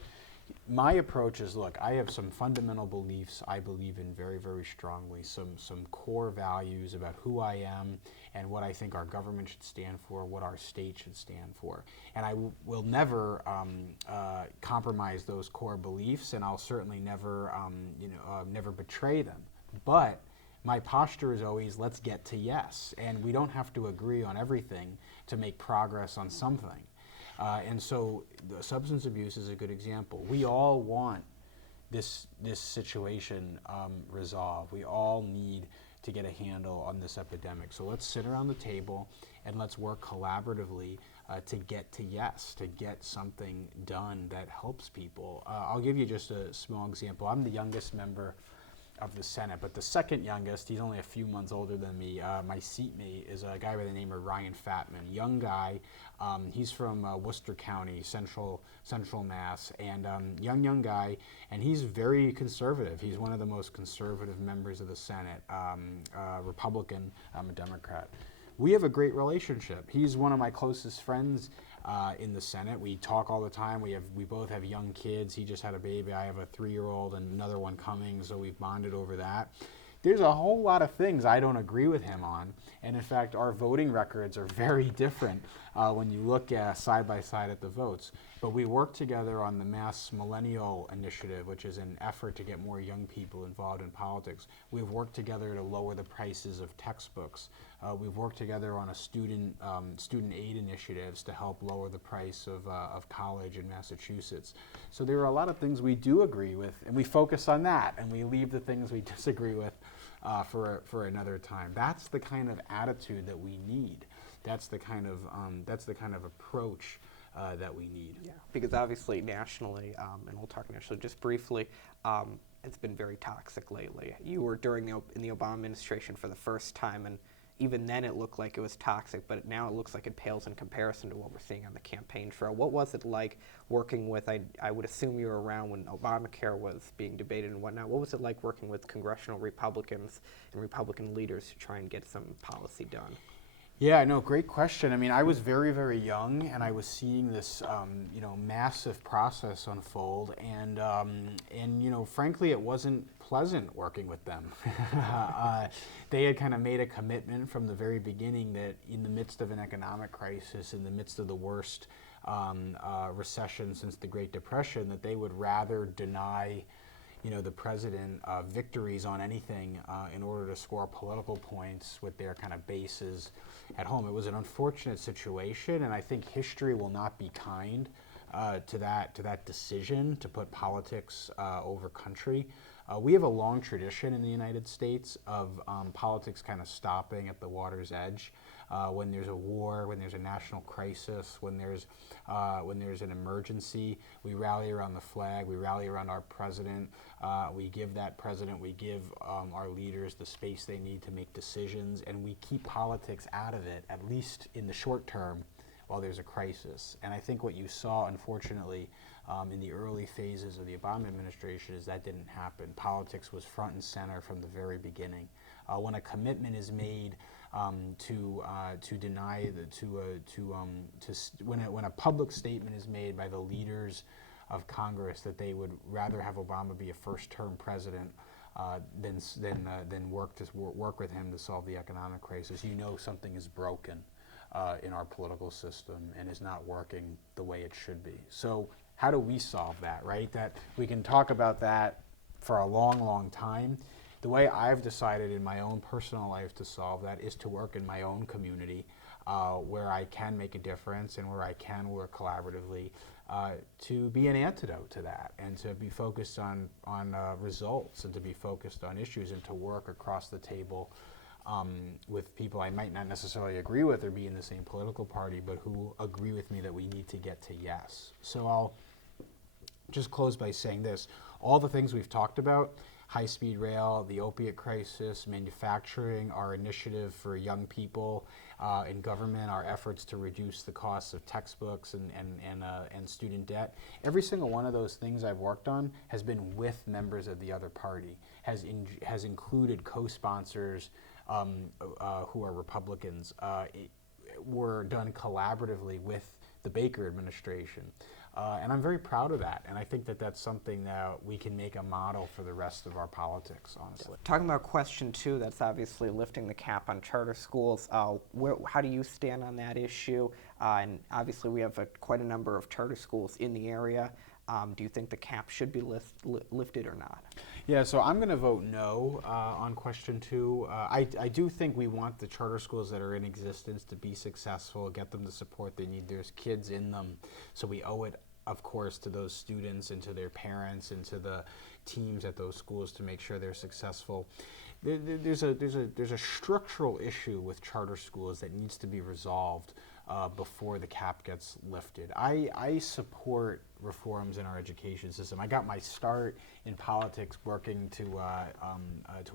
My approach is, look, I have some fundamental beliefs I believe in very, very strongly, some core values about who I am and what I think our government should stand for, what our state should stand for. And I will never compromise those core beliefs, and I'll certainly never, never betray them. But my posture is always, let's get to yes. And we don't have to agree on everything to make progress on something. And so the substance abuse is a good example. We all want this situation resolved. We all need to get a handle on this epidemic. So let's sit around the table and let's work collaboratively to get to yes, to get something done that helps people. I'll give you just a small example. I'm the youngest member of the Senate, but the second youngest, he's only a few months older than me, my seatmate is a guy by the name of Ryan Fatman, young guy. He's from Worcester County, Central Mass, and young guy, and he's very conservative. He's one of the most conservative members of the Senate, Republican. I'm a Democrat. We have a great relationship. He's one of my closest friends in the Senate. We talk all the time. We both have young kids. He just had a baby. I have a 3-year-old and another one coming, so we've bonded over that. There's a whole lot of things I don't agree with him on, and in fact, our voting records are very different when you look side by side at the votes. But we work together on the Mass Millennial Initiative, which is an effort to get more young people involved in politics. We've worked together to lower the prices of textbooks. We've worked together on a student aid initiatives to help lower the price of college in Massachusetts. So there are a lot of things we do agree with, and we focus on that, and we leave the things we disagree with for another time. That's the kind of attitude that we need. That's the kind of approach that we need. Yeah, because obviously nationally, and we'll talk nationally just briefly, it's been very toxic lately. You were in the Obama administration for the first time, and even then it looked like it was toxic, but now it looks like it pales in comparison to what we're seeing on the campaign trail. What was it like working with, I would assume you were around when Obamacare was being debated and whatnot. What was it like working with congressional Republicans and Republican leaders to try and get some policy done? Yeah, no, great question. I mean, I was very, very young, and I was seeing this, massive process unfold, and frankly, it wasn't pleasant working with them. They had kind of made a commitment from the very beginning that in the midst of an economic crisis, in the midst of the worst recession since the Great Depression, that they would rather deny the president victories on anything in order to score political points with their kind of bases at home. It was an unfortunate situation, and I think history will not be kind to that decision to put politics over country. We have a long tradition in the United States of politics kind of stopping at the water's edge. When there's a war, when there's a national crisis, when there's an emergency, we rally around the flag, we rally around our president, we give that president, we give our leaders the space they need to make decisions, and we keep politics out of it, at least in the short term, while there's a crisis. And I think what you saw, unfortunately, in the early phases of the Obama administration is that didn't happen. Politics was front and center from the very beginning. When a commitment is made to deny when a public statement is made by the leaders of Congress that they would rather have Obama be a first-term president than work with him to solve the economic crisis, something is broken in our political system and is not working the way it should be. So how do we solve that, right? That we can talk about that for a long, long time. The way I've decided in my own personal life to solve that is to work in my own community where I can make a difference and where I can work collaboratively to be an antidote to that and to be focused on results and to be focused on issues and to work across the table with people I might not necessarily agree with or be in the same political party, but who agree with me that we need to get to yes. So I'll just close by saying this. All the things we've talked about, high-speed rail, the opiate crisis, manufacturing, our initiative for young people in government, our efforts to reduce the costs of textbooks and student debt. Every single one of those things I've worked on has been with members of the other party, has included co-sponsors who are Republicans, were done collaboratively with the Baker administration. And I'm very proud of that. And I think that that's something that we can make a model for the rest of our politics, honestly. Talking about question 2, that's obviously lifting the cap on charter schools. How do you stand on that issue? And obviously we have quite a number of charter schools in the area. Do you think the cap should be lifted or not? Yeah, so I'm going to vote no on question 2. I do think we want the charter schools that are in existence to be successful, get them the support they need. There's kids in them, so we owe it, of course, to those students and to their parents and to the teams at those schools to make sure they're successful. There's a structural issue with charter schools that needs to be resolved before the cap gets lifted. I support reforms in our education system. I got my start in politics working to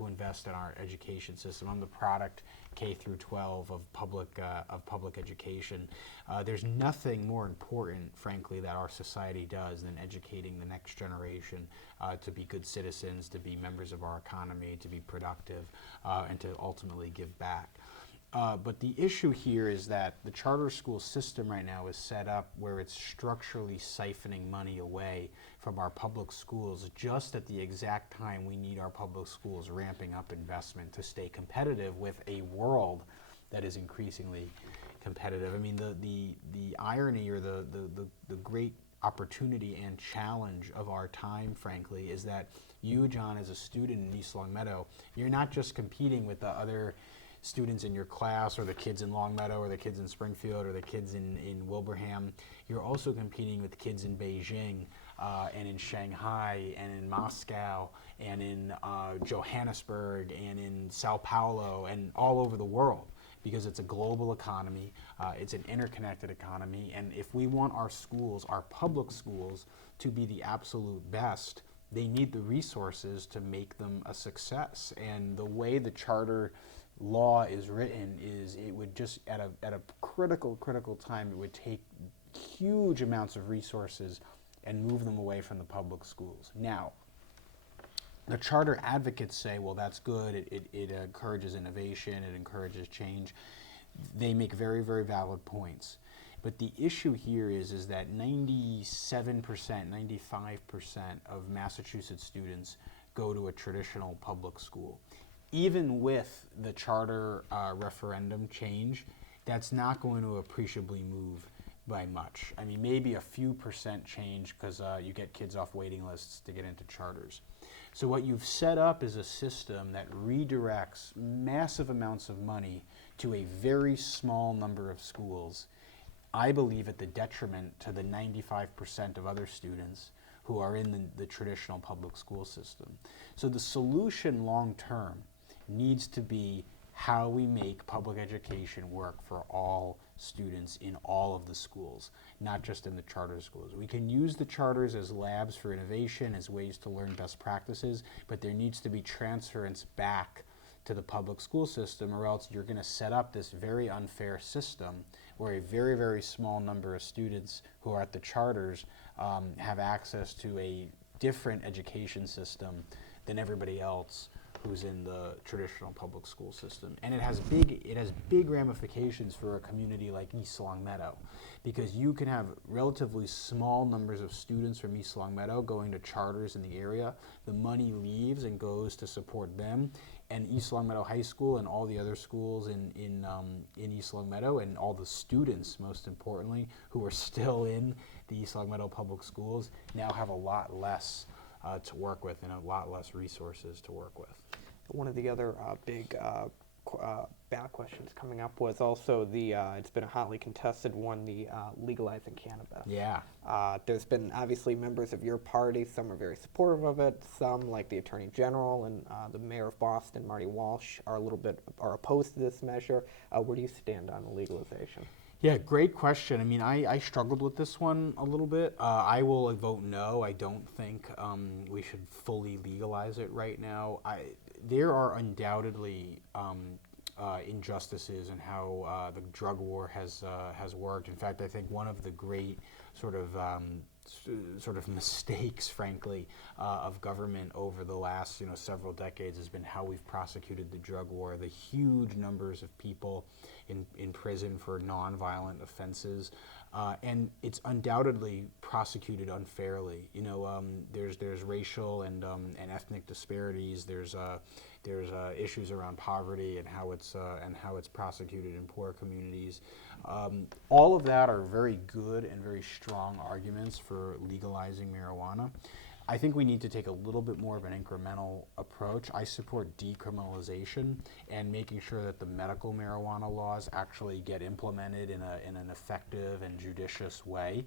invest in our education system. I'm the product K through 12 of public education. There's nothing more important, frankly, that our society does than educating the next generation to be good citizens, to be members of our economy, to be productive, and to ultimately give back. But the issue here is that the charter school system right now is set up where it's structurally siphoning money away from our public schools just at the exact time we need our public schools ramping up investment to stay competitive with a world that is increasingly competitive. I mean, the irony or the great opportunity and challenge of our time, frankly, is that you, John, as a student in East Longmeadow, you're not just competing with the other students in your class or the kids in Longmeadow or the kids in Springfield or the kids in Wilbraham. You're also competing with kids in Beijing and in Shanghai and in Moscow and in Johannesburg and in Sao Paulo and all over the world, because it's a global economy, it's an interconnected economy, and if we want our schools, our public schools, to be the absolute best, they need the resources to make them a success. And the way the charter law is written is it would just, at a critical time, it would take huge amounts of resources and move them away from the public schools. Now, the charter advocates say, well, that's good, it encourages innovation, it encourages change. They make very, very valid points. But the issue here is that 97%, 95% of Massachusetts students go to a traditional public school. Even with the charter referendum change, that's not going to appreciably move by much. I mean, maybe a few percent change because you get kids off waiting lists to get into charters. So what you've set up is a system that redirects massive amounts of money to a very small number of schools, I believe at the detriment to the 95% of other students who are in the traditional public school system. So the solution long term needs to be how we make public education work for all students in all of the schools, not just in the charter schools. We can use the charters as labs for innovation, as ways to learn best practices, but there needs to be transference back to the public school system, or else you're going to set up this very unfair system where a very, very small number of students who are at the charters have access to a different education system than everybody else who's in the traditional public school system. And it has big ramifications for a community like East Longmeadow, because you can have relatively small numbers of students from East Longmeadow going to charters in the area. The money leaves and goes to support them, and East Longmeadow High School and all the other schools in East Longmeadow, and all the students, most importantly, who are still in the East Longmeadow public schools, now have a lot less to work with and a lot less resources to work with. One of the other big ballot questions coming up was also it's been a hotly contested one, the legalizing cannabis. Yeah. There's been obviously members of your party, some are very supportive of it, some like the Attorney General and the Mayor of Boston, Marty Walsh, are opposed to this measure. Where do you stand on the legalization? Yeah, great question. I mean, I struggled with this one a little bit. I will vote no. I don't think we should fully legalize it right now. There are undoubtedly injustices in how the drug war has worked. In fact, I think one of the great sort of mistakes, frankly, of government over the last several decades has been how we've prosecuted the drug war. The huge numbers of people in prison for nonviolent offenses, and it's undoubtedly prosecuted unfairly. There's racial and ethnic disparities. There's issues around poverty and how it's prosecuted in poor communities. All of that are very good and very strong arguments for legalizing marijuana. I think we need to take a little bit more of an incremental approach. I support decriminalization and making sure that the medical marijuana laws actually get implemented in an effective and judicious way.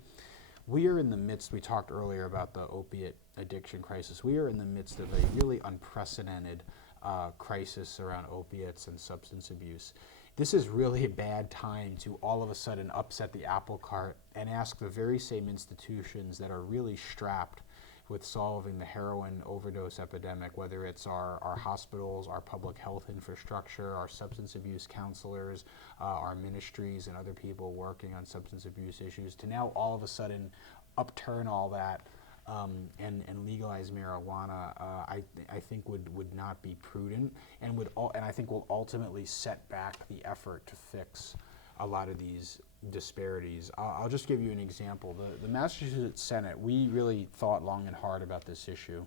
We are in the midst, we talked earlier about the opiate addiction crisis, we are in the midst of a really unprecedented crisis around opiates and substance abuse. This is really a bad time to all of a sudden upset the apple cart and ask the very same institutions that are really strapped with solving the heroin overdose epidemic, whether it's our hospitals, our public health infrastructure, our substance abuse counselors, our ministries and other people working on substance abuse issues, to now all of a sudden upturn all that and legalize marijuana, I think would not be prudent, and I think will ultimately set back the effort to fix a lot of these disparities. I'll just give you an example. The Massachusetts Senate, we really thought long and hard about this issue.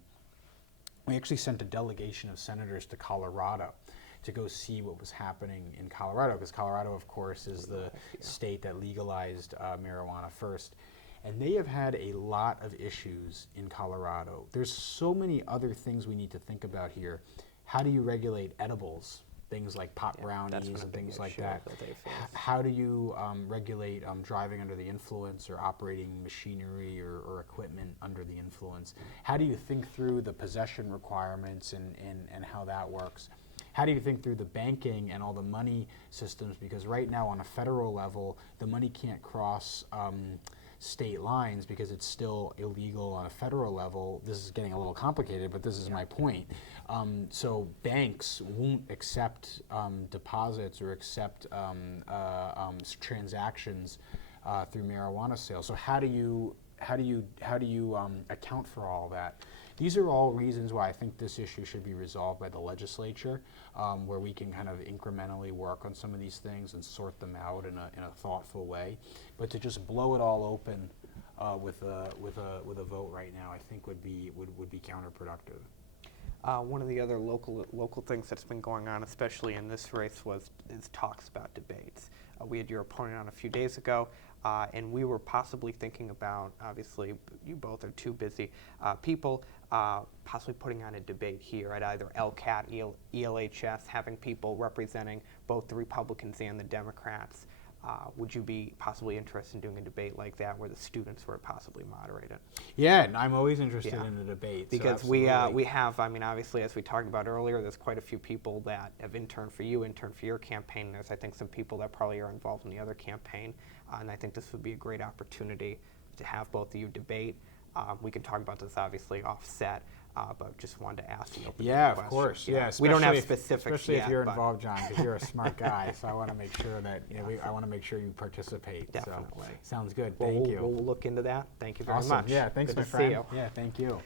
We actually sent a delegation of senators to Colorado to go see what was happening in Colorado, because Colorado, of course, is the state that legalized marijuana first. And they have had a lot of issues in Colorado. There's so many other things we need to think about here. How do you regulate edibles? Things like pot brownies and things like that. How do you regulate driving under the influence or operating machinery or equipment under the influence? How do you think through the possession requirements and how that works? How do you think through the banking and all the money systems? Because right now on a federal level, the money can't cross state lines because it's still illegal on a federal level. This is getting a little complicated, but this is my point. So banks won't accept deposits or accept transactions through marijuana sales. So how do you account for all that? These are all reasons why I think this issue should be resolved by the legislature, where we can kind of incrementally work on some of these things and sort them out in a thoughtful way. But to just blow it all open with a vote right now, I think would be counterproductive. One of the other local things that's been going on, especially in this race, is talks about debates. We had your opponent on a few days ago, and we were possibly thinking about, obviously, you both are two busy people, possibly putting on a debate here at either LCAT, ELHS, having people representing both the Republicans and the Democrats. Would you be possibly interested in doing a debate like that where the students were possibly moderated? Yeah, and I'm always interested in the debate. Because we have, I mean, obviously, as we talked about earlier, there's quite a few people that have interned for your campaign. There's, I think, some people that probably are involved in the other campaign. And I think this would be a great opportunity to have both of you debate. We can talk about this, obviously, offset. But just wanted to ask you. Yeah, of course. Yeah, we don't have specifics especially yet, if you're involved, John, because you're a smart guy. So I want to make sure that I want to make sure you participate. Definitely. So, sounds good. Well, Thank you. We'll look into that. Thank you very Awesome. much. Yeah, thanks, Good my to friend. see you. Yeah, thank you.